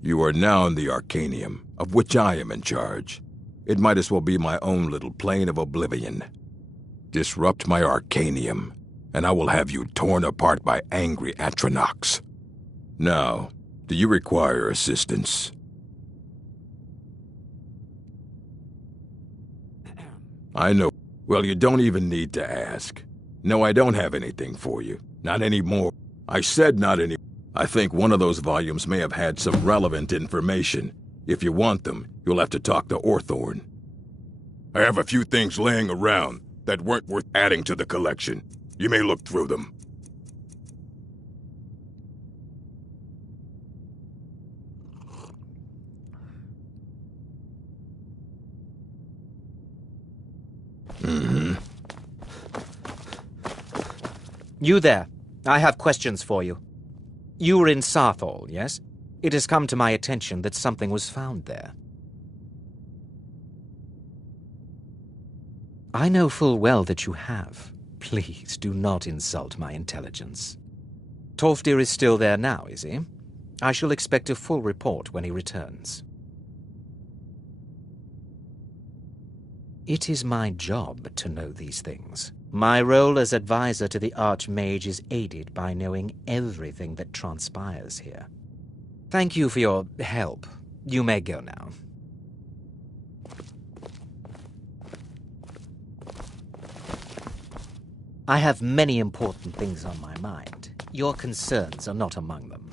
You are now in the Arcanium, of which I am in charge. It might as well be my own little plane of oblivion. Disrupt my Arcanium, and I will have you torn apart by angry Atronachs. Now, do you require assistance? I know. Well, you don't even need to ask. No, I don't have anything for you. Not anymore. I said not any. I think one of those volumes may have had some relevant information. If you want them, you'll have to talk to Orthorn. I have a few things laying around that weren't worth adding to the collection. You may look through them. You there. I have questions for you. You were in Sarthal, yes? It has come to my attention that something was found there. I know full well that you have. Please do not insult my intelligence. Tolfdir is still there now, is he? I shall expect a full report when he returns. It is my job to know these things. My role as advisor to the Archmage is aided by knowing everything that transpires here. Thank you for your help. You may go now. I have many important things on my mind. Your concerns are not among them.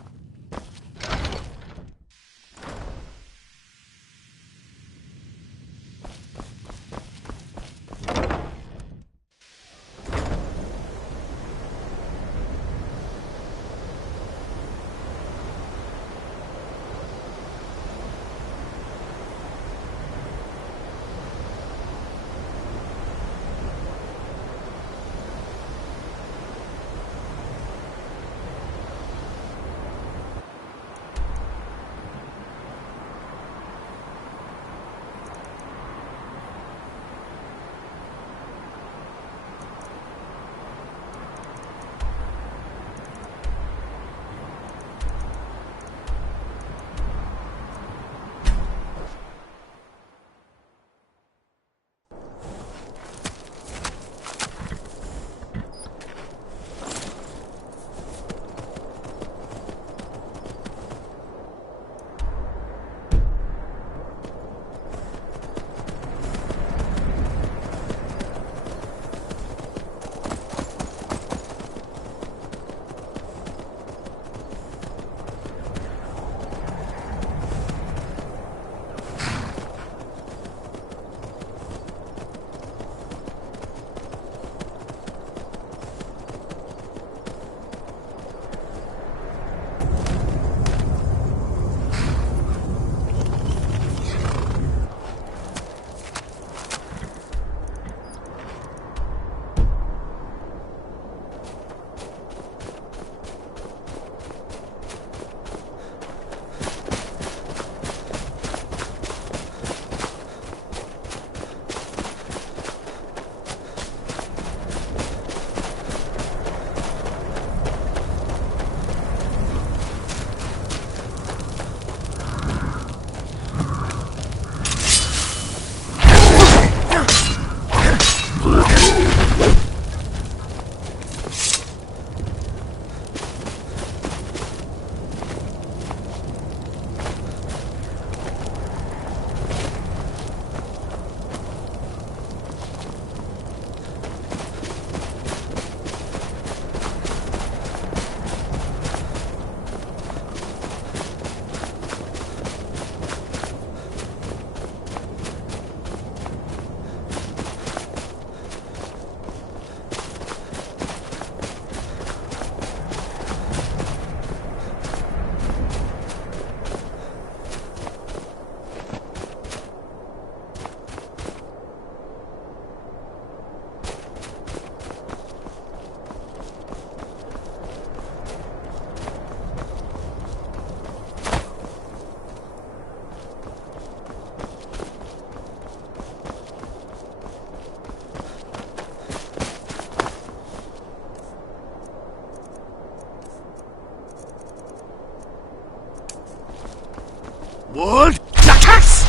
Word, Nakas!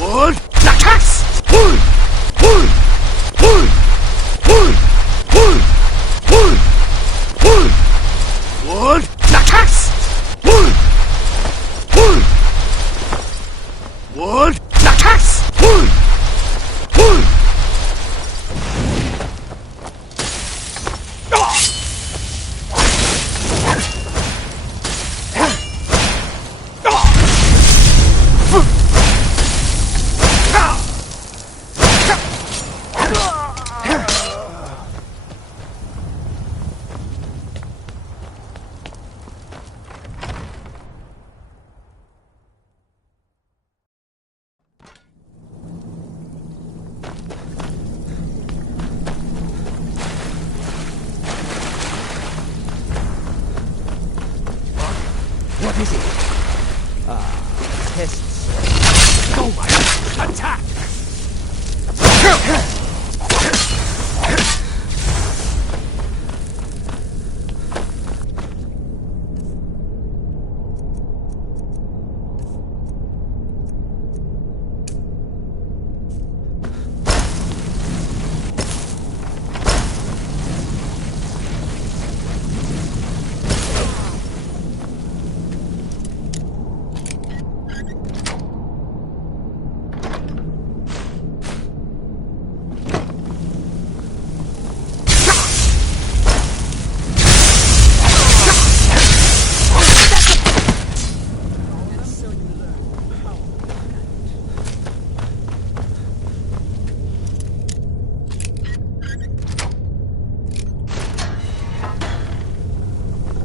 Word, Nakas! Word, Nakas! Word, Nakas! What is it? Tests. Oh my! Attack!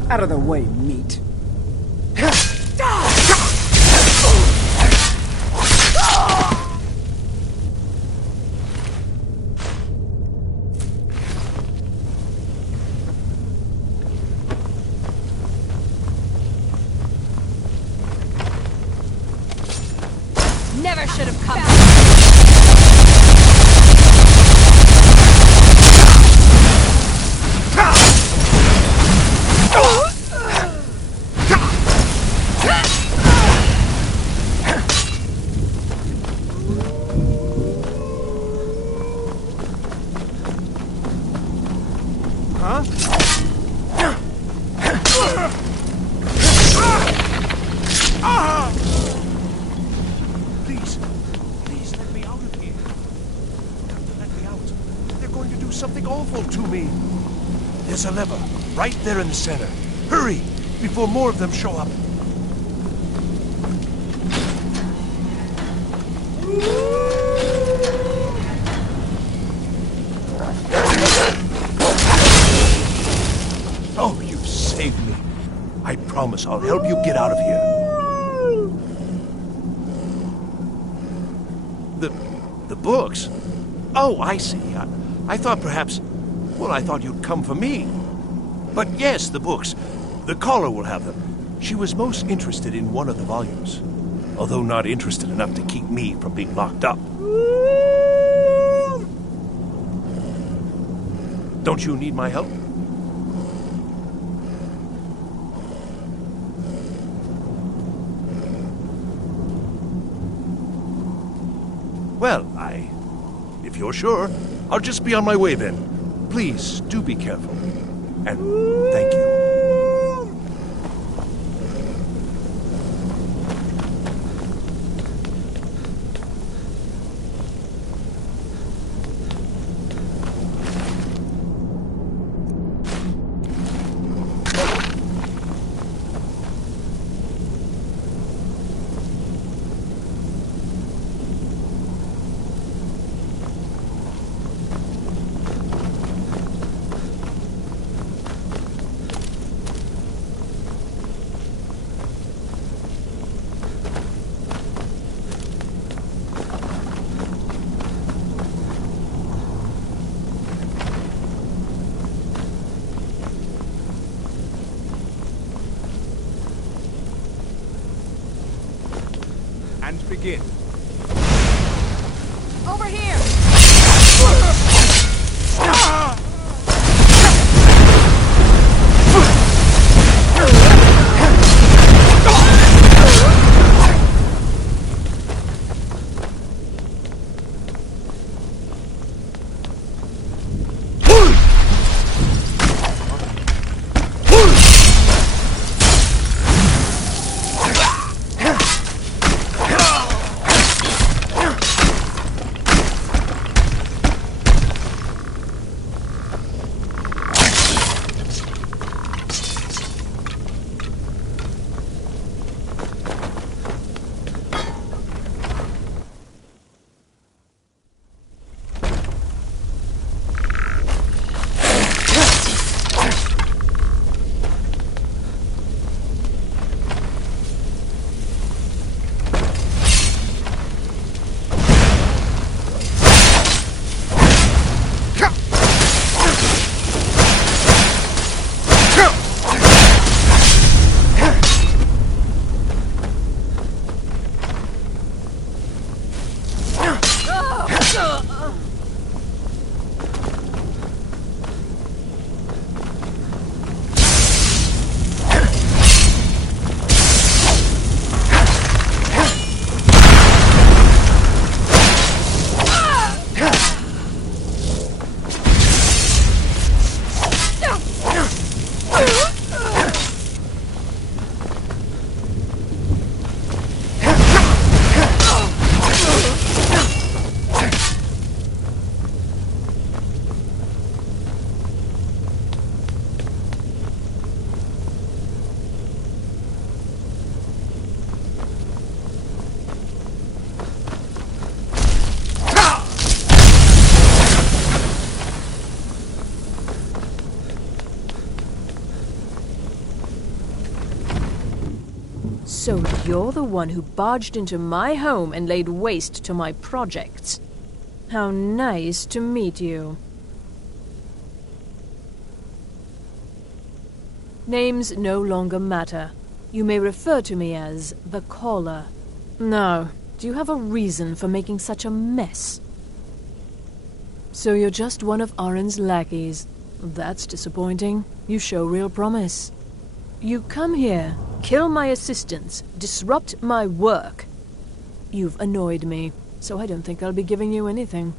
Out of the way, meat. Never should have come. Please let me out of here. You have to let me out. They're going to do something awful to me. There's a lever right there in the center. Hurry, before more of them show up. Oh, you've saved me. I promise I'll help you get out of here. The books? Oh, I see. I thought perhaps... Well, I thought you'd come for me. But yes, the books. The caller will have them. She was most interested in one of the volumes. Although not interested enough to keep me from being locked up. Don't you need my help? Well, if you're sure, I'll just be on my way then. Please, do be careful. And thank you. And begin. Over here! So you're the one who barged into my home and laid waste to my projects. How nice to meet you. Names no longer matter. You may refer to me as the Caller. Now, do you have a reason for making such a mess? So you're just one of Arin's lackeys. That's disappointing. You show real promise. You come here, kill my assistants, disrupt my work. You've annoyed me, so I don't think I'll be giving you anything.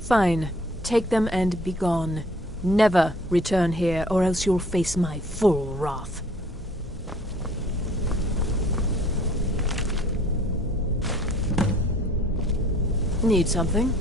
Fine. Take them and be gone. Never return here, or else you'll face my full wrath. Need something?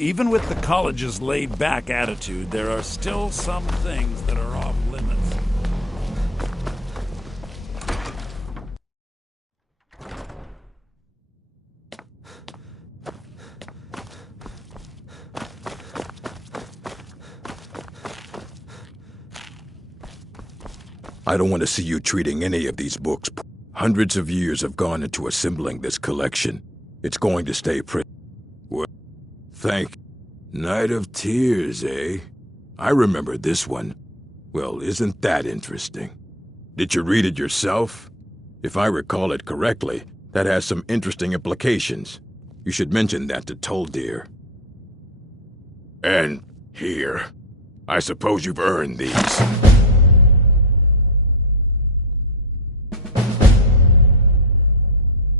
Even with the college's laid-back attitude, there are still some things that are off limits. I don't want to see you treating any of these books. Hundreds of years have gone into assembling this collection. It's going to stay pretty. Well, thank you. Night of Tears, eh? I remember this one. Well, isn't that interesting? Did you read it yourself? If I recall it correctly, that has some interesting implications. You should mention that to Toldir. And here. I suppose you've earned these.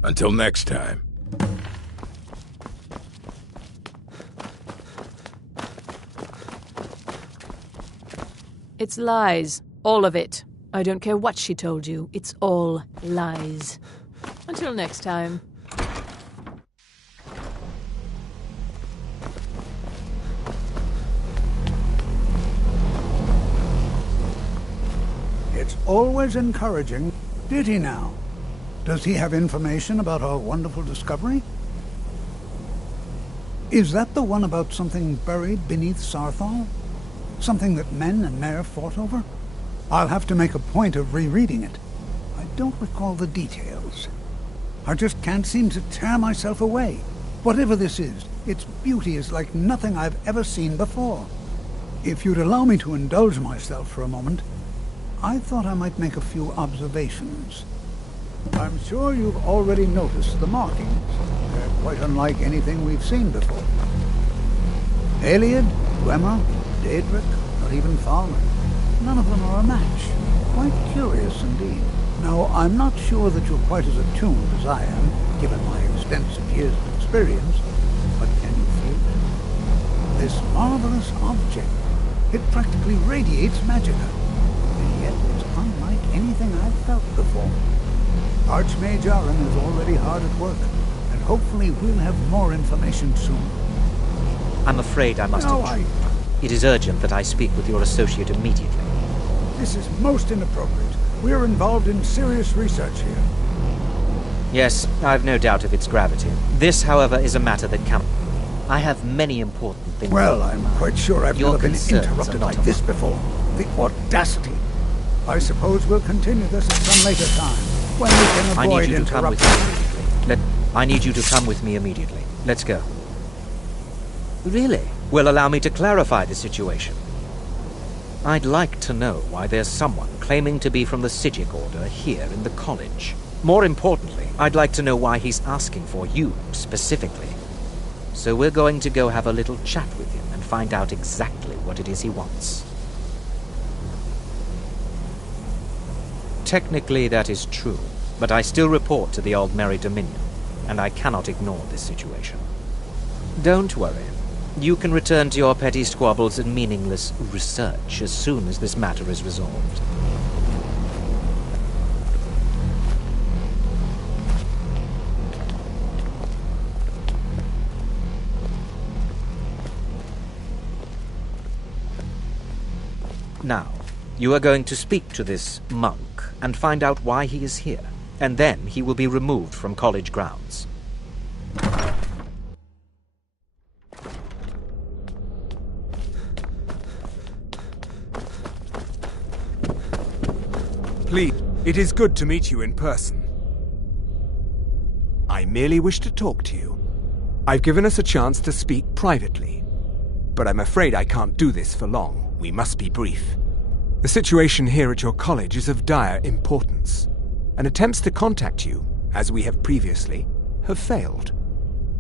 Until next time. It's lies. All of it. I don't care what she told you. It's all lies. Until next time. It's always encouraging. Did he now? Does he have information about our wonderful discovery? Is that the one about something buried beneath Sarthal? Something that men and Mare fought over? I'll have to make a point of rereading it. I don't recall the details. I just can't seem to tear myself away. Whatever this is, its beauty is like nothing I've ever seen before. If you'd allow me to indulge myself for a moment, I thought I might make a few observations. I'm sure you've already noticed the markings. They're quite unlike anything we've seen before. Aliad, Dwemer, Daedric, not even Falmer. None of them are a match. Quite curious indeed. Now, I'm not sure that you're quite as attuned as I am, given my extensive years of experience, but can you feel it? This marvelous object, it practically radiates magicka, and yet it's unlike anything I've felt before. Archmage Aaron is already hard at work, and hopefully we'll have more information soon. I'm afraid I must intrude. It is urgent that I speak with your associate immediately. This is most inappropriate. We're involved in serious research here. Yes, I've no doubt of its gravity. This, however, is a matter that can... I have many important things... Well, I'm quite sure I've never been interrupted like this before. The audacity. I suppose we'll continue this at some later time, when we can avoid interruption. I need you to come with me immediately. Let's go. Really? Well, allow me to clarify the situation. I'd like to know why there's someone claiming to be from the Psijic Order here in the college. More importantly, I'd like to know why he's asking for you, specifically. So we're going to go have a little chat with him and find out exactly what it is he wants. Technically, that is true, but I still report to the Aldmeri Dominion, and I cannot ignore this situation. Don't worry. You can return to your petty squabbles and meaningless research as soon as this matter is resolved. Now, you are going to speak to this monk and find out why he is here, and then he will be removed from college grounds. Please, it is good to meet you in person. I merely wish to talk to you. I've given us a chance to speak privately, but I'm afraid I can't do this for long. We must be brief. The situation here at your college is of dire importance, and attempts to contact you, as we have previously, have failed.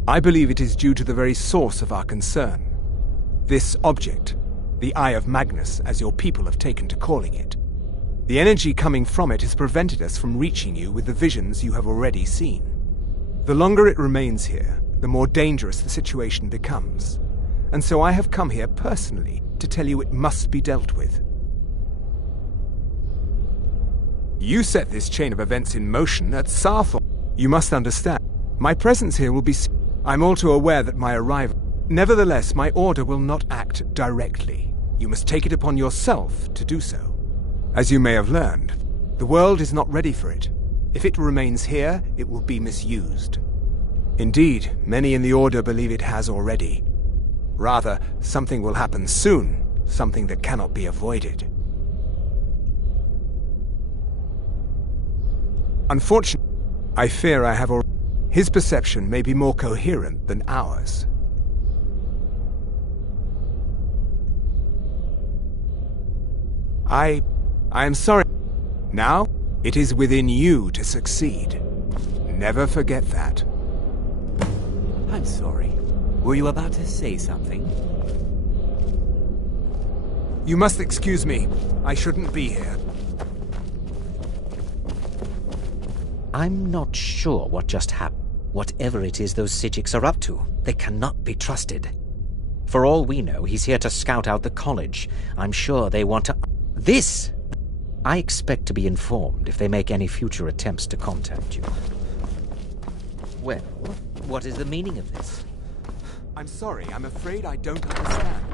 I believe it is due to the very source of our concern. This object, the Eye of Magnus, as your people have taken to calling it. The energy coming from it has prevented us from reaching you with the visions you have already seen. The longer it remains here, the more dangerous the situation becomes, and so I have come here personally to tell you it must be dealt with. You set this chain of events in motion at Sarthal. You must understand, my presence here will be... I'm all too aware that my arrival... Nevertheless, my order will not act directly. You must take it upon yourself to do so. As you may have learned, the world is not ready for it. If it remains here, it will be misused. Indeed, many in the Order believe it has already. Rather, something will happen soon, something that cannot be avoided. Unfortunately, I fear I have already... His perception may be more coherent than ours. I am sorry. Now, it is within you to succeed. Never forget that. I'm sorry. Were you about to say something? You must excuse me. I shouldn't be here. I'm not sure what just happened. Whatever it is those Psijics are up to, they cannot be trusted. For all we know, he's here to scout out the college. I'm sure they want to... This! I expect to be informed if they make any future attempts to contact you. Well, what is the meaning of this? I'm sorry, I'm afraid I don't understand.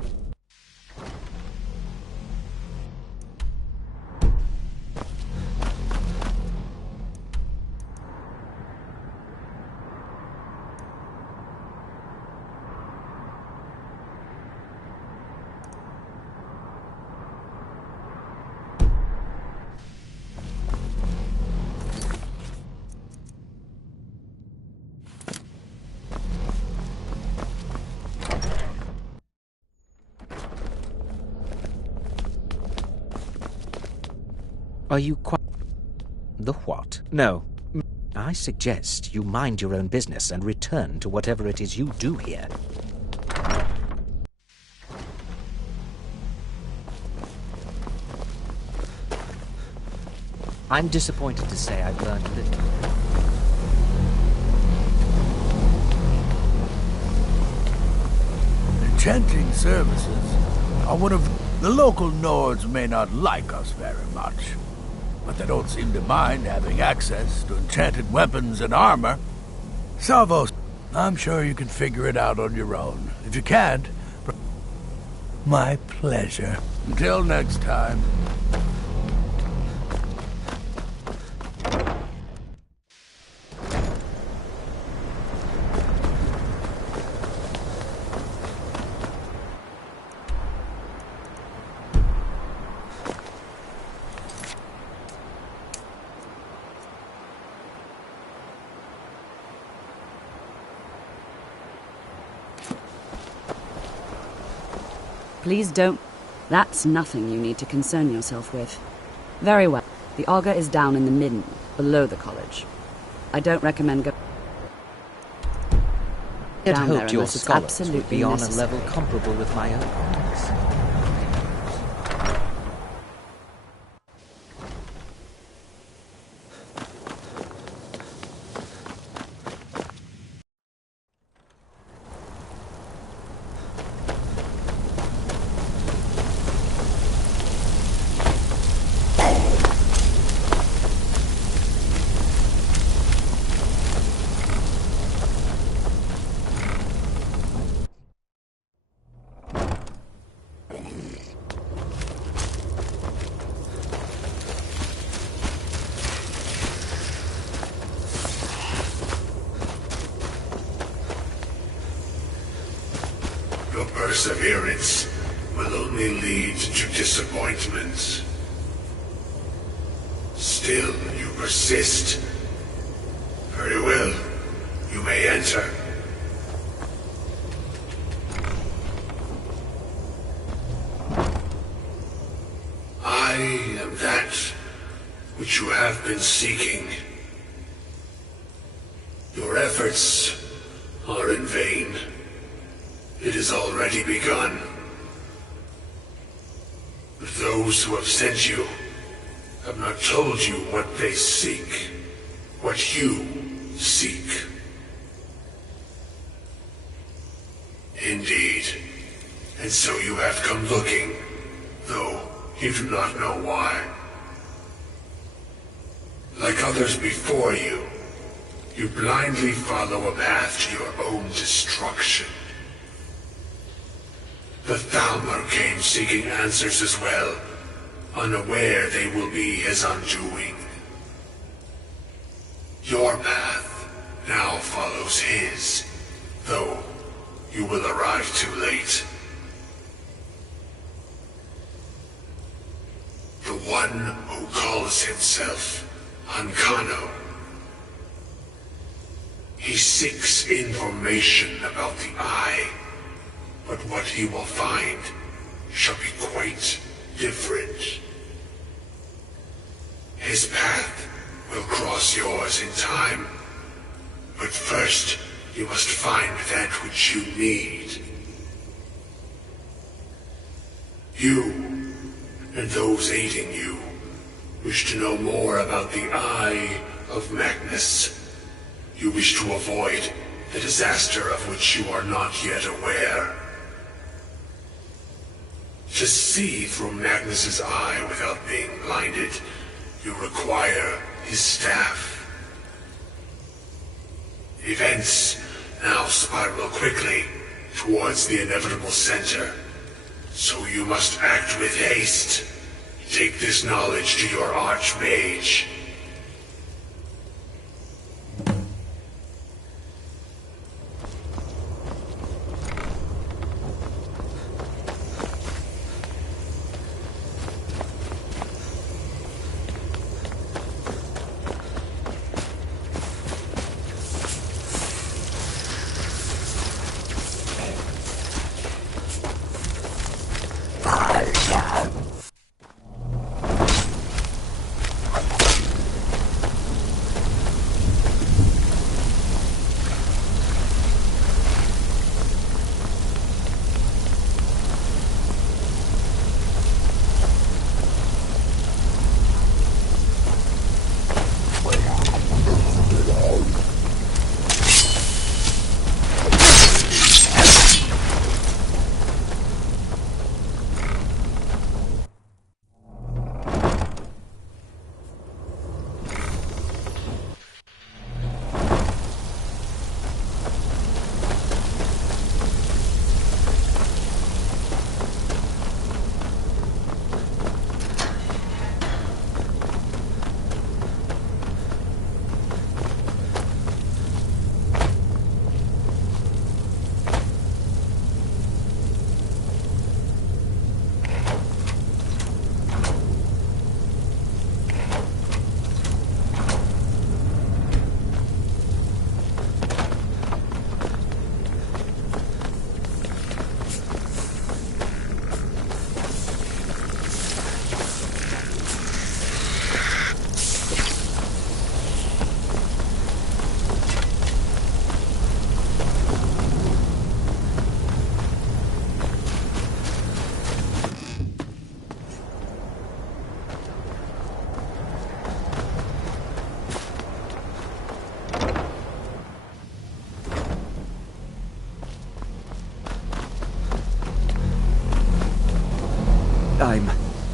Are you quite... The what? No. I suggest you mind your own business and return to whatever it is you do here. I'm disappointed to say I've learned little. Enchanting services are one of... The local Nords may not like us very much, but they don't seem to mind having access to enchanted weapons and armor. Salvos, I'm sure you can figure it out on your own. If you can't, my pleasure. Until next time. Please don't. That's nothing you need to concern yourself with. Very well. The auger is down in the midden, below the college. I don't recommend go... I'd down there hoped your unless it's scholars absolutely would be on a necessary. level comparable with my own. Your perseverance will only lead to disappointments. Still, you persist. Very well. You may enter. I am that which you have been seeking. Your efforts are in vain. It has already begun. But those who have sent you have not told you what they seek, what you seek. Indeed. And so you have come looking, though you do not know why. Like others before you, you blindly follow a path to your own destruction. The Thalmor came seeking answers as well, unaware they will be his undoing. Your path now follows his, though you will arrive too late. The one who calls himself Ankano. He seeks information about the Eye, but what he will find shall be quite different. His path will cross yours in time, but first you must find that which you need. You, and those aiding you, wish to know more about the Eye of Magnus. You wish to avoid the disaster of which you are not yet aware. To see through Magnus's eye without being blinded, you require his staff. Events now spiral quickly towards the inevitable center, so you must act with haste. Take this knowledge to your Archmage.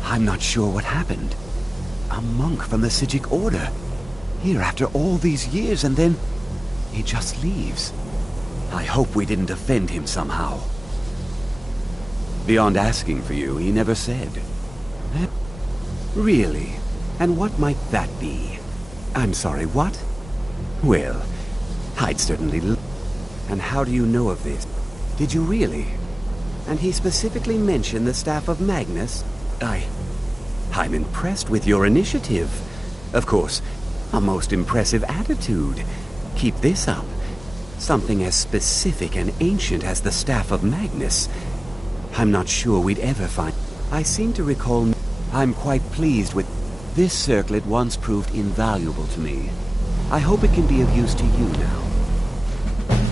I'm not sure what happened. A monk from the Sijic Order. Here after all these years, and then he just leaves. I hope we didn't offend him somehow. Beyond asking for you, he never said. Really? And what might that be? I'm sorry, what? Well, I'd certainly... And how do you know of this? Did you really? And he specifically mentioned the staff of Magnus? I'm impressed with your initiative. Of course, a most impressive attitude. Keep this up. Something as specific and ancient as the staff of Magnus. I'm not sure we'd ever find... I seem to recall... I'm quite pleased with... This circlet once proved invaluable to me. I hope it can be of use to you now.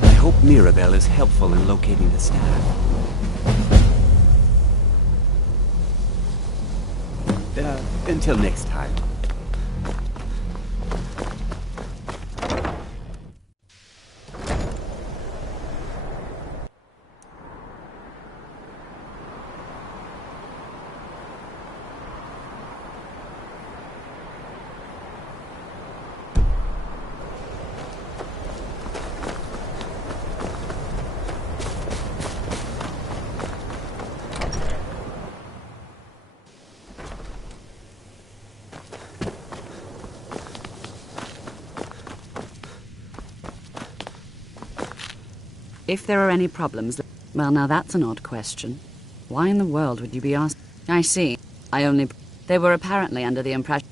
I hope Mirabelle is helpful in locating the staff. Until next time. If there are any problems... Well, now that's an odd question. Why in the world would you be asked? I see. They were apparently under the impression...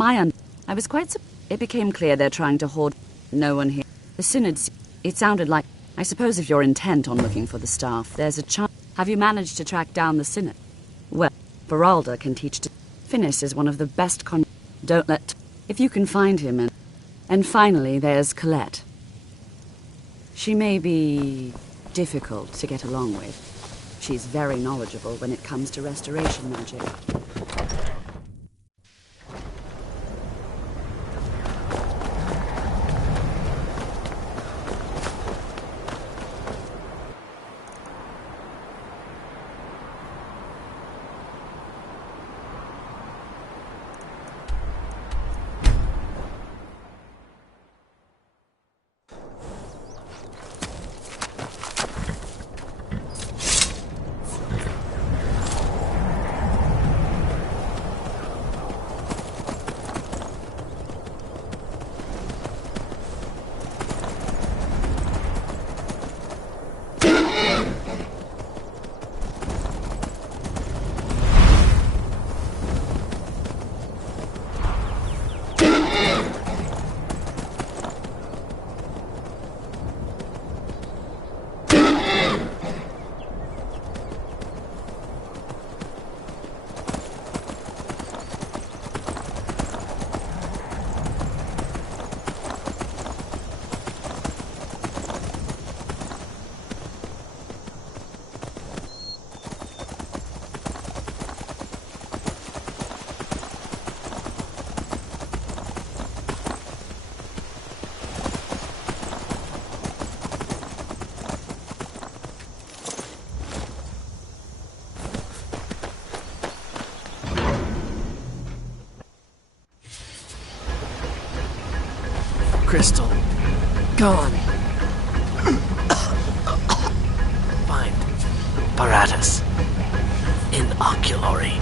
I was quite... It became clear they're trying to hoard... No one here. The Synods... It sounded like... I suppose if you're intent on looking for the staff, there's a chance... Have you managed to track down the Synod? Well, Beralda can teach... Finis is one of the best Don't let... If you can find him and finally, there's Colette. She may be... difficult to get along with. She's very knowledgeable when it comes to restoration magic. Crystal. Gone. Find Paratus. In Oculory.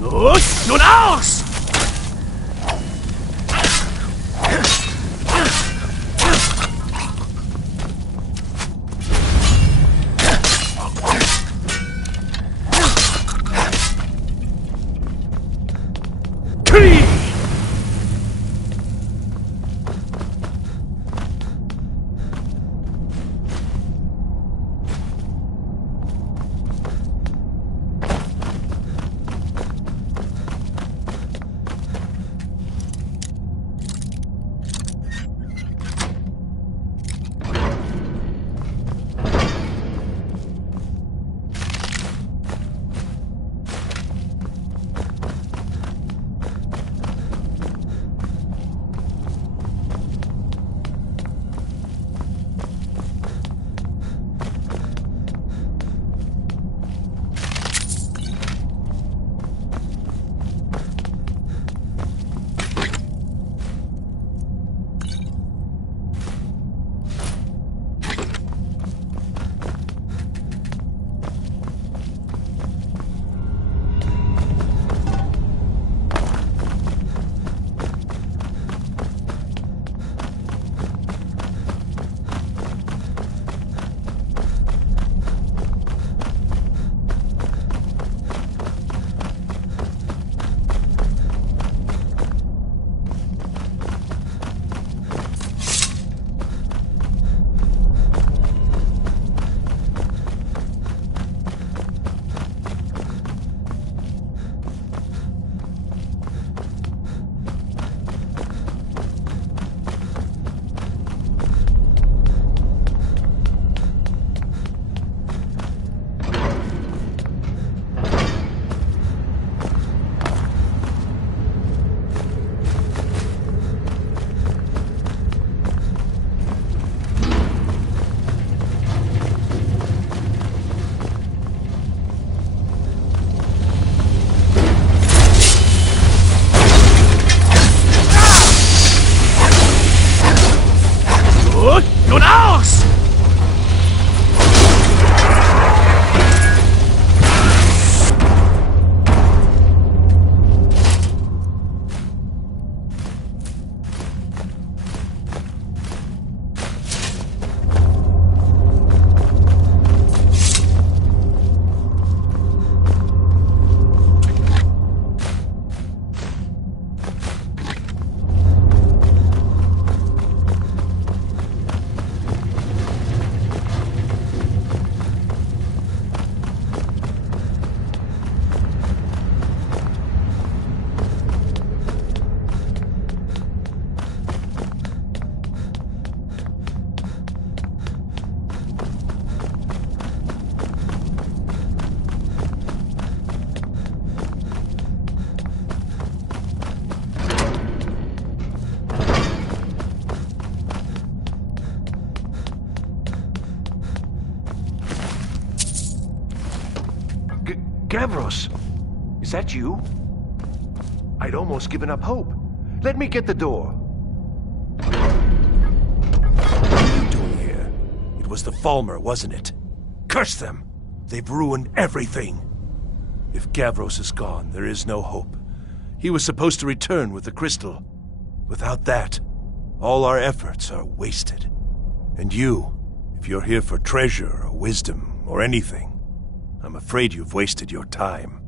Los, nun aus! Nun aus! Gavros, is that you? I'd almost given up hope. Let me get the door. What are you doing here? It was the Falmer, wasn't it? Curse them! They've ruined everything. If Gavros is gone, there is no hope. He was supposed to return with the crystal. Without that, all our efforts are wasted. And you, if you're here for treasure or wisdom or anything, I'm afraid you've wasted your time.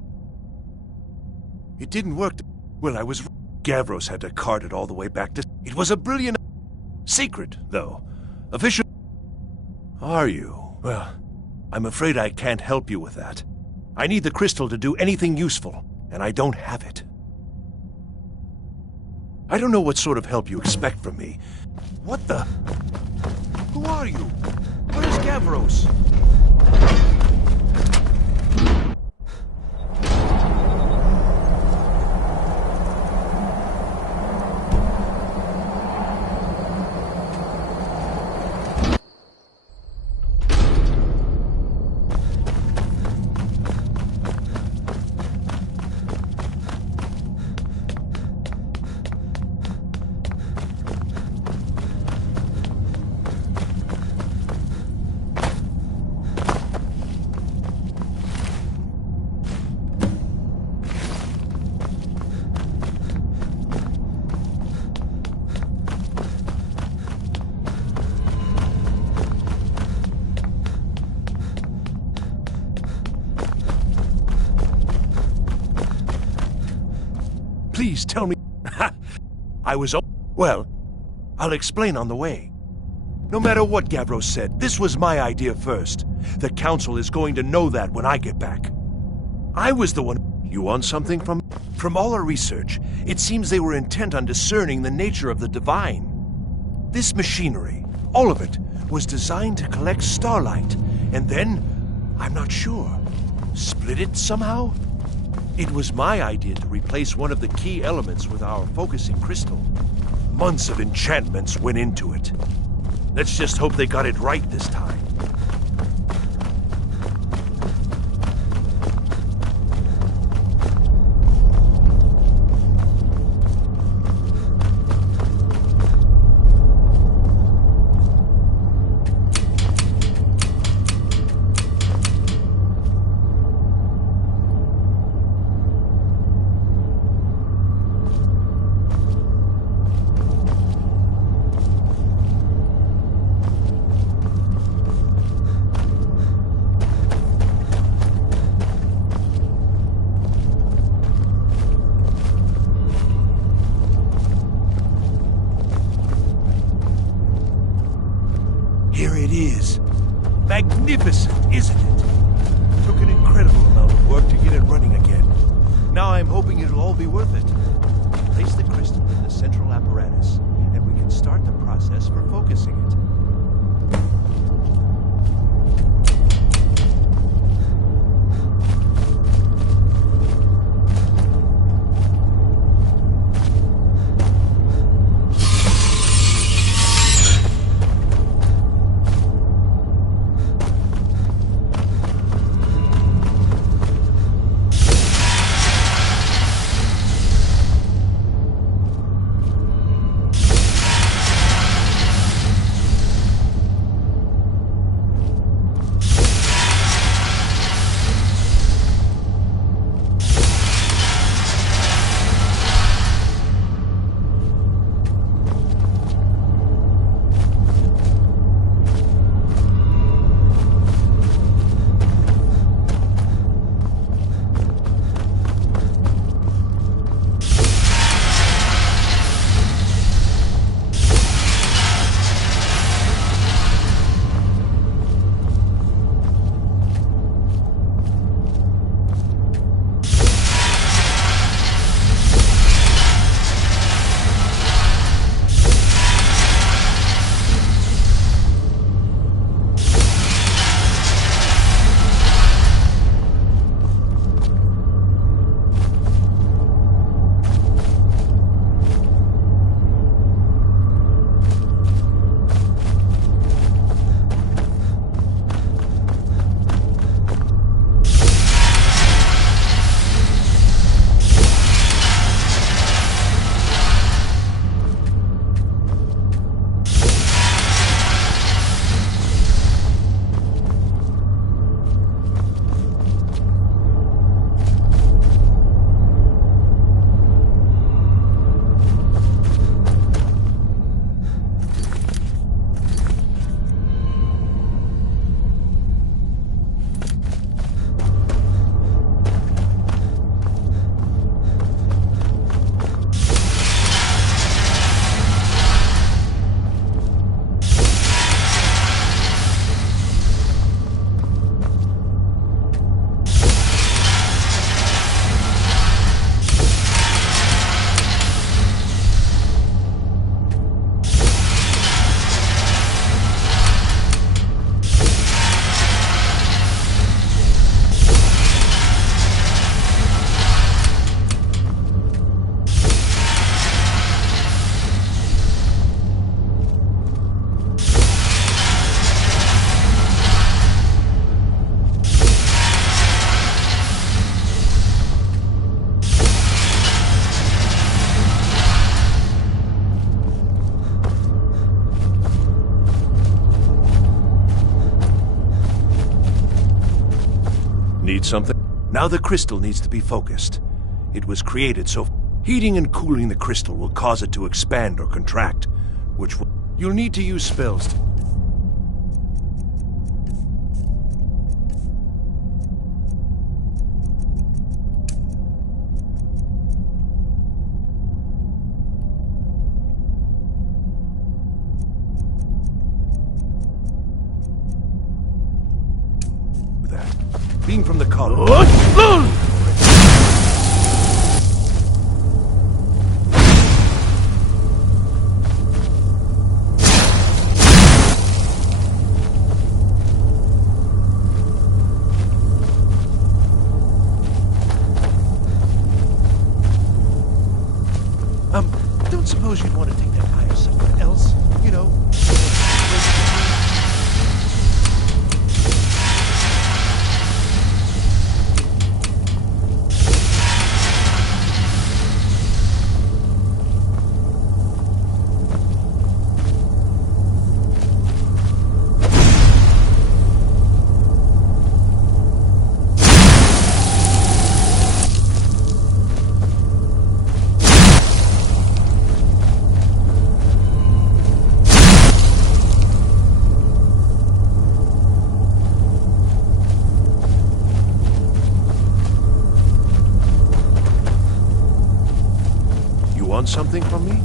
It didn't work. Well, I was... Gavros had to cart it all the way back to... It was a brilliant... Secret, though. Official... Are you? Well, I'm afraid I can't help you with that. I need the crystal to do anything useful, and I don't have it. I don't know what sort of help you expect from me. What the... Who are you? Where's Gavros? Please tell me. I was... Well, I'll explain on the way. No matter what Gavros said, this was my idea first. The Council is going to know that when I get back. I was the one... You want something from... From all our research, it seems they were intent on discerning the nature of the divine. This machinery, all of it, was designed to collect starlight, and then, I'm not sure, split it somehow? It was my idea to replace one of the key elements with our focusing crystal. Months of enchantments went into it. Let's just hope they got it right this time. Here it is. Magnificent, isn't it? Took an incredible amount of work to get it running again. Now I'm hoping it'll all be worth it. Place the crystal in the central apparatus, and we can start the process for focusing it. Need something? Now the crystal needs to be focused. It was created so heating and cooling the crystal will cause it to expand or contract, which will... You'll need to use spells to... college. Don't suppose you'd want to take that hire somewhere else? You know? Want something from me?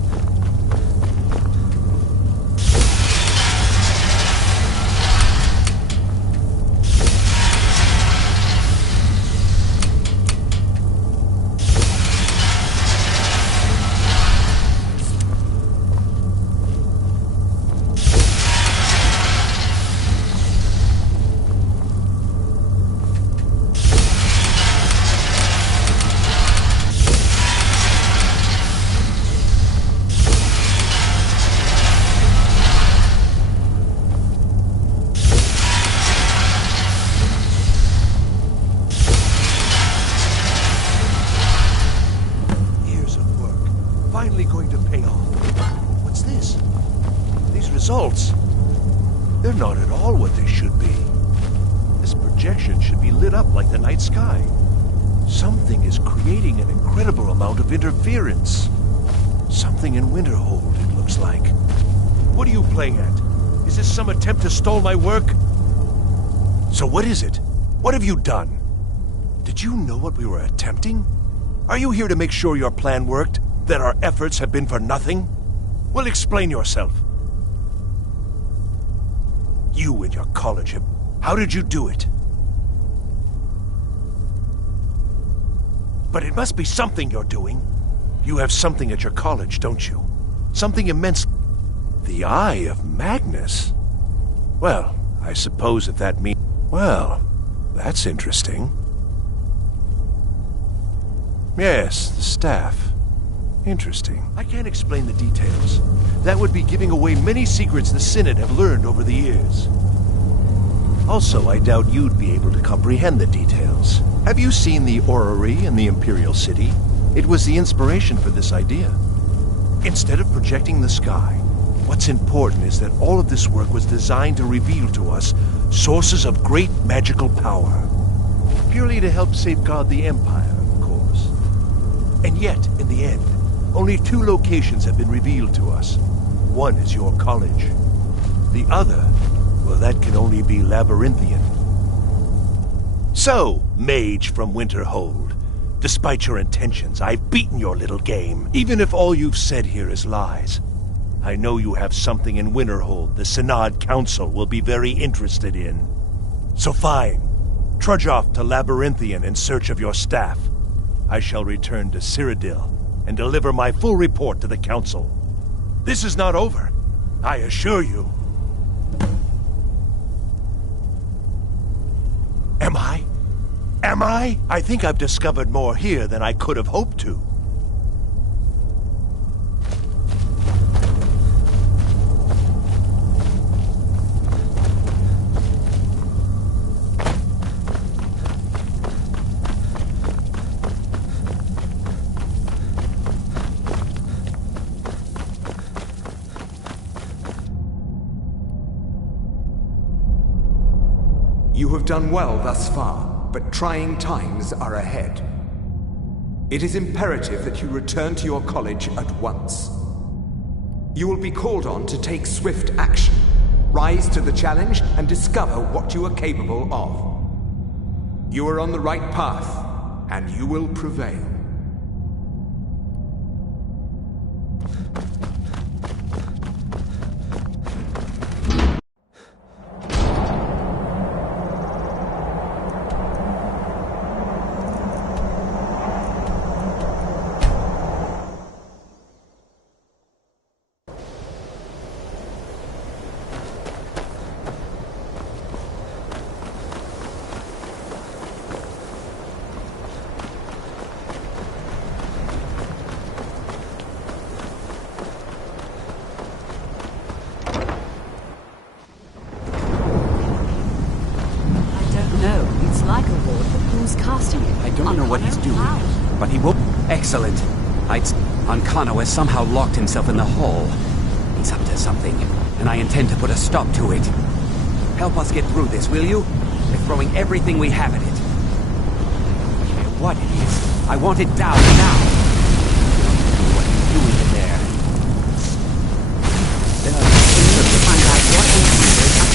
Finally going to pay off. What's this? These results. They're not at all what they should be. This projection should be lit up like the night sky. Something is creating an incredible amount of interference. Something in Winterhold, it looks like. What are you playing at? Is this some attempt to stall my work? So what is it? What have you done? Did you know what we were attempting? Are you here to make sure your plan worked? That our efforts have been for nothing? Well, explain yourself. You and your college, how did you do it? But it must be something you're doing. You have something at your college, don't you? Something immense. The Eye of Magnus? Well, I suppose if that means... Well, that's interesting. Yes, the staff. Interesting. I can't explain the details. That would be giving away many secrets the Synod have learned over the years. Also, I doubt you'd be able to comprehend the details. Have you seen the orrery in the Imperial City? It was the inspiration for this idea. Instead of projecting the sky, what's important is that all of this work was designed to reveal to us sources of great magical power. Purely to help safeguard the Empire, of course. And yet, in the end, only 2 locations have been revealed to us. One is your college. The other, well, that can only be Labyrinthian. So, mage from Winterhold, despite your intentions, I've beaten your little game, even if all you've said here is lies. I know you have something in Winterhold the Synod Council will be very interested in. So fine, trudge off to Labyrinthian in search of your staff. I shall return to Cyrodiil and deliver my full report to the Council. This is not over, I assure you. Am I? Am I? I think I've discovered more here than I could have hoped to. You have done well thus far, but trying times are ahead. It is imperative that you return to your college at once. You will be called on to take swift action, rise to the challenge, and discover what you are capable of. You are on the right path, and you will prevail. don't know what he's doing, but he will... Excellent. Ancano has somehow locked himself in the hall. He's up to something, and I intend to put a stop to it. Help us get through this, will you? We're throwing everything we have at it. I don't care what it is. I want it down now. What are you doing in there? There are things to find out what is up.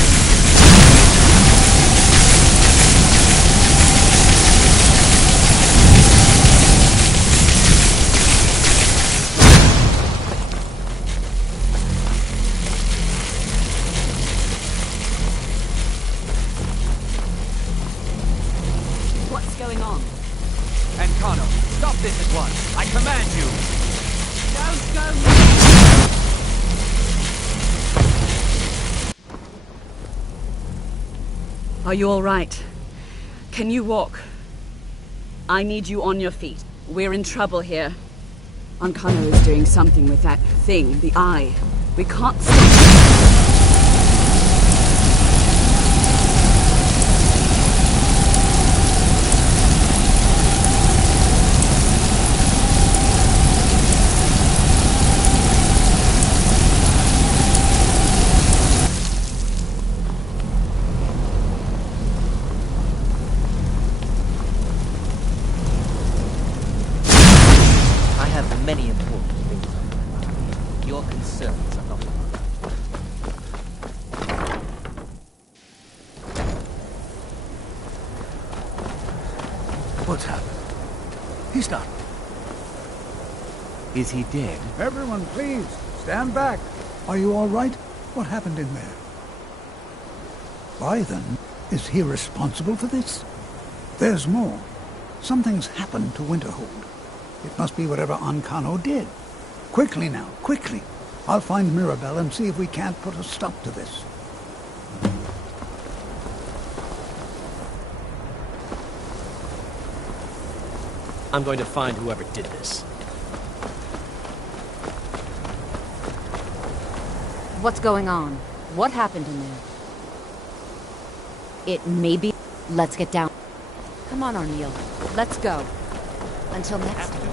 Are you all right? Can you walk? I need you on your feet. We're in trouble here. Ancano is doing something with that thing, the eye. We can't stop it. Many important things. Your concerns are not mine. What's happened? He's not. Is he dead? Everyone, please, stand back. Are you all right? What happened in there? Why, then, is he responsible for this? There's more. Something's happened to Winterhold. It must be whatever Ancano did. Quickly now, quickly. I'll find Mirabelle and see if we can't put a stop to this. I'm going to find whoever did this. What's going on? What happened in there? It may be... Let's get down. Come on, Arneal. Let's go. Until next time.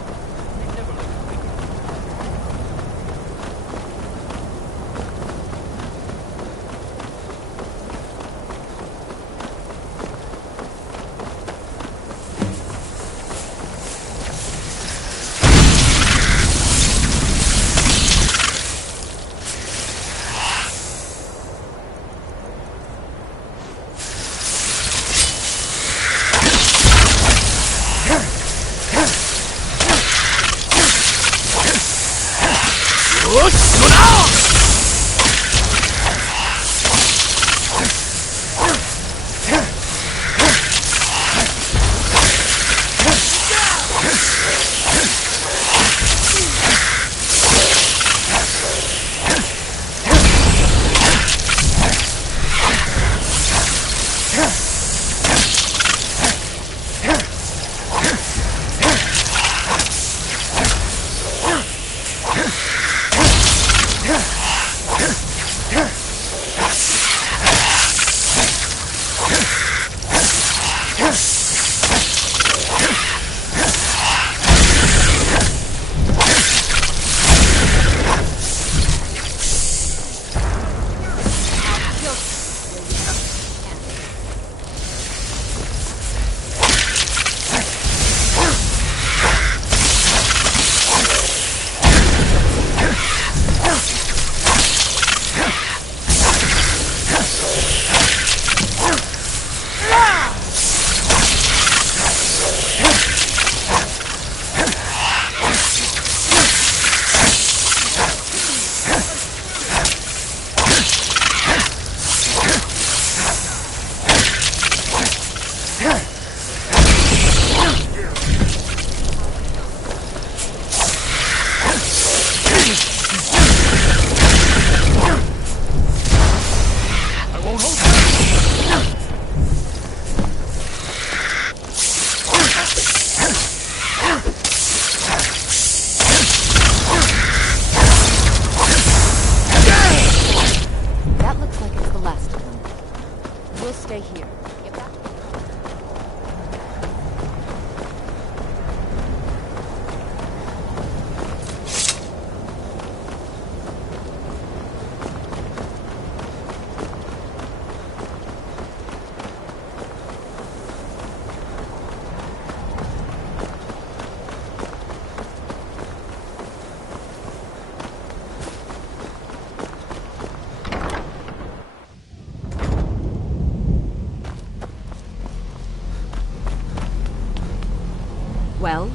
Well,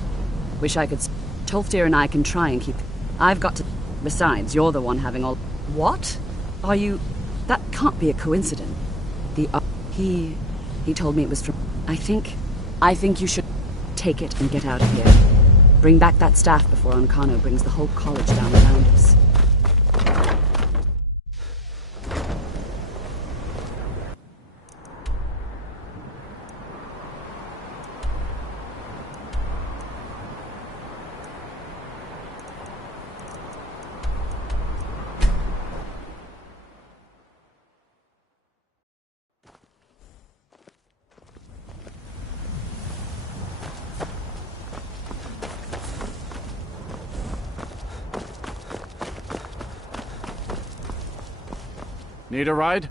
wish I could... Tolfdir and I can try and keep... I've got to... Besides, you're the one having all... What? Are you... That can't be a coincidence. He told me it was from... I think you should take it and get out of here. Bring back that staff before Ancano brings the whole college down around us. Need a ride?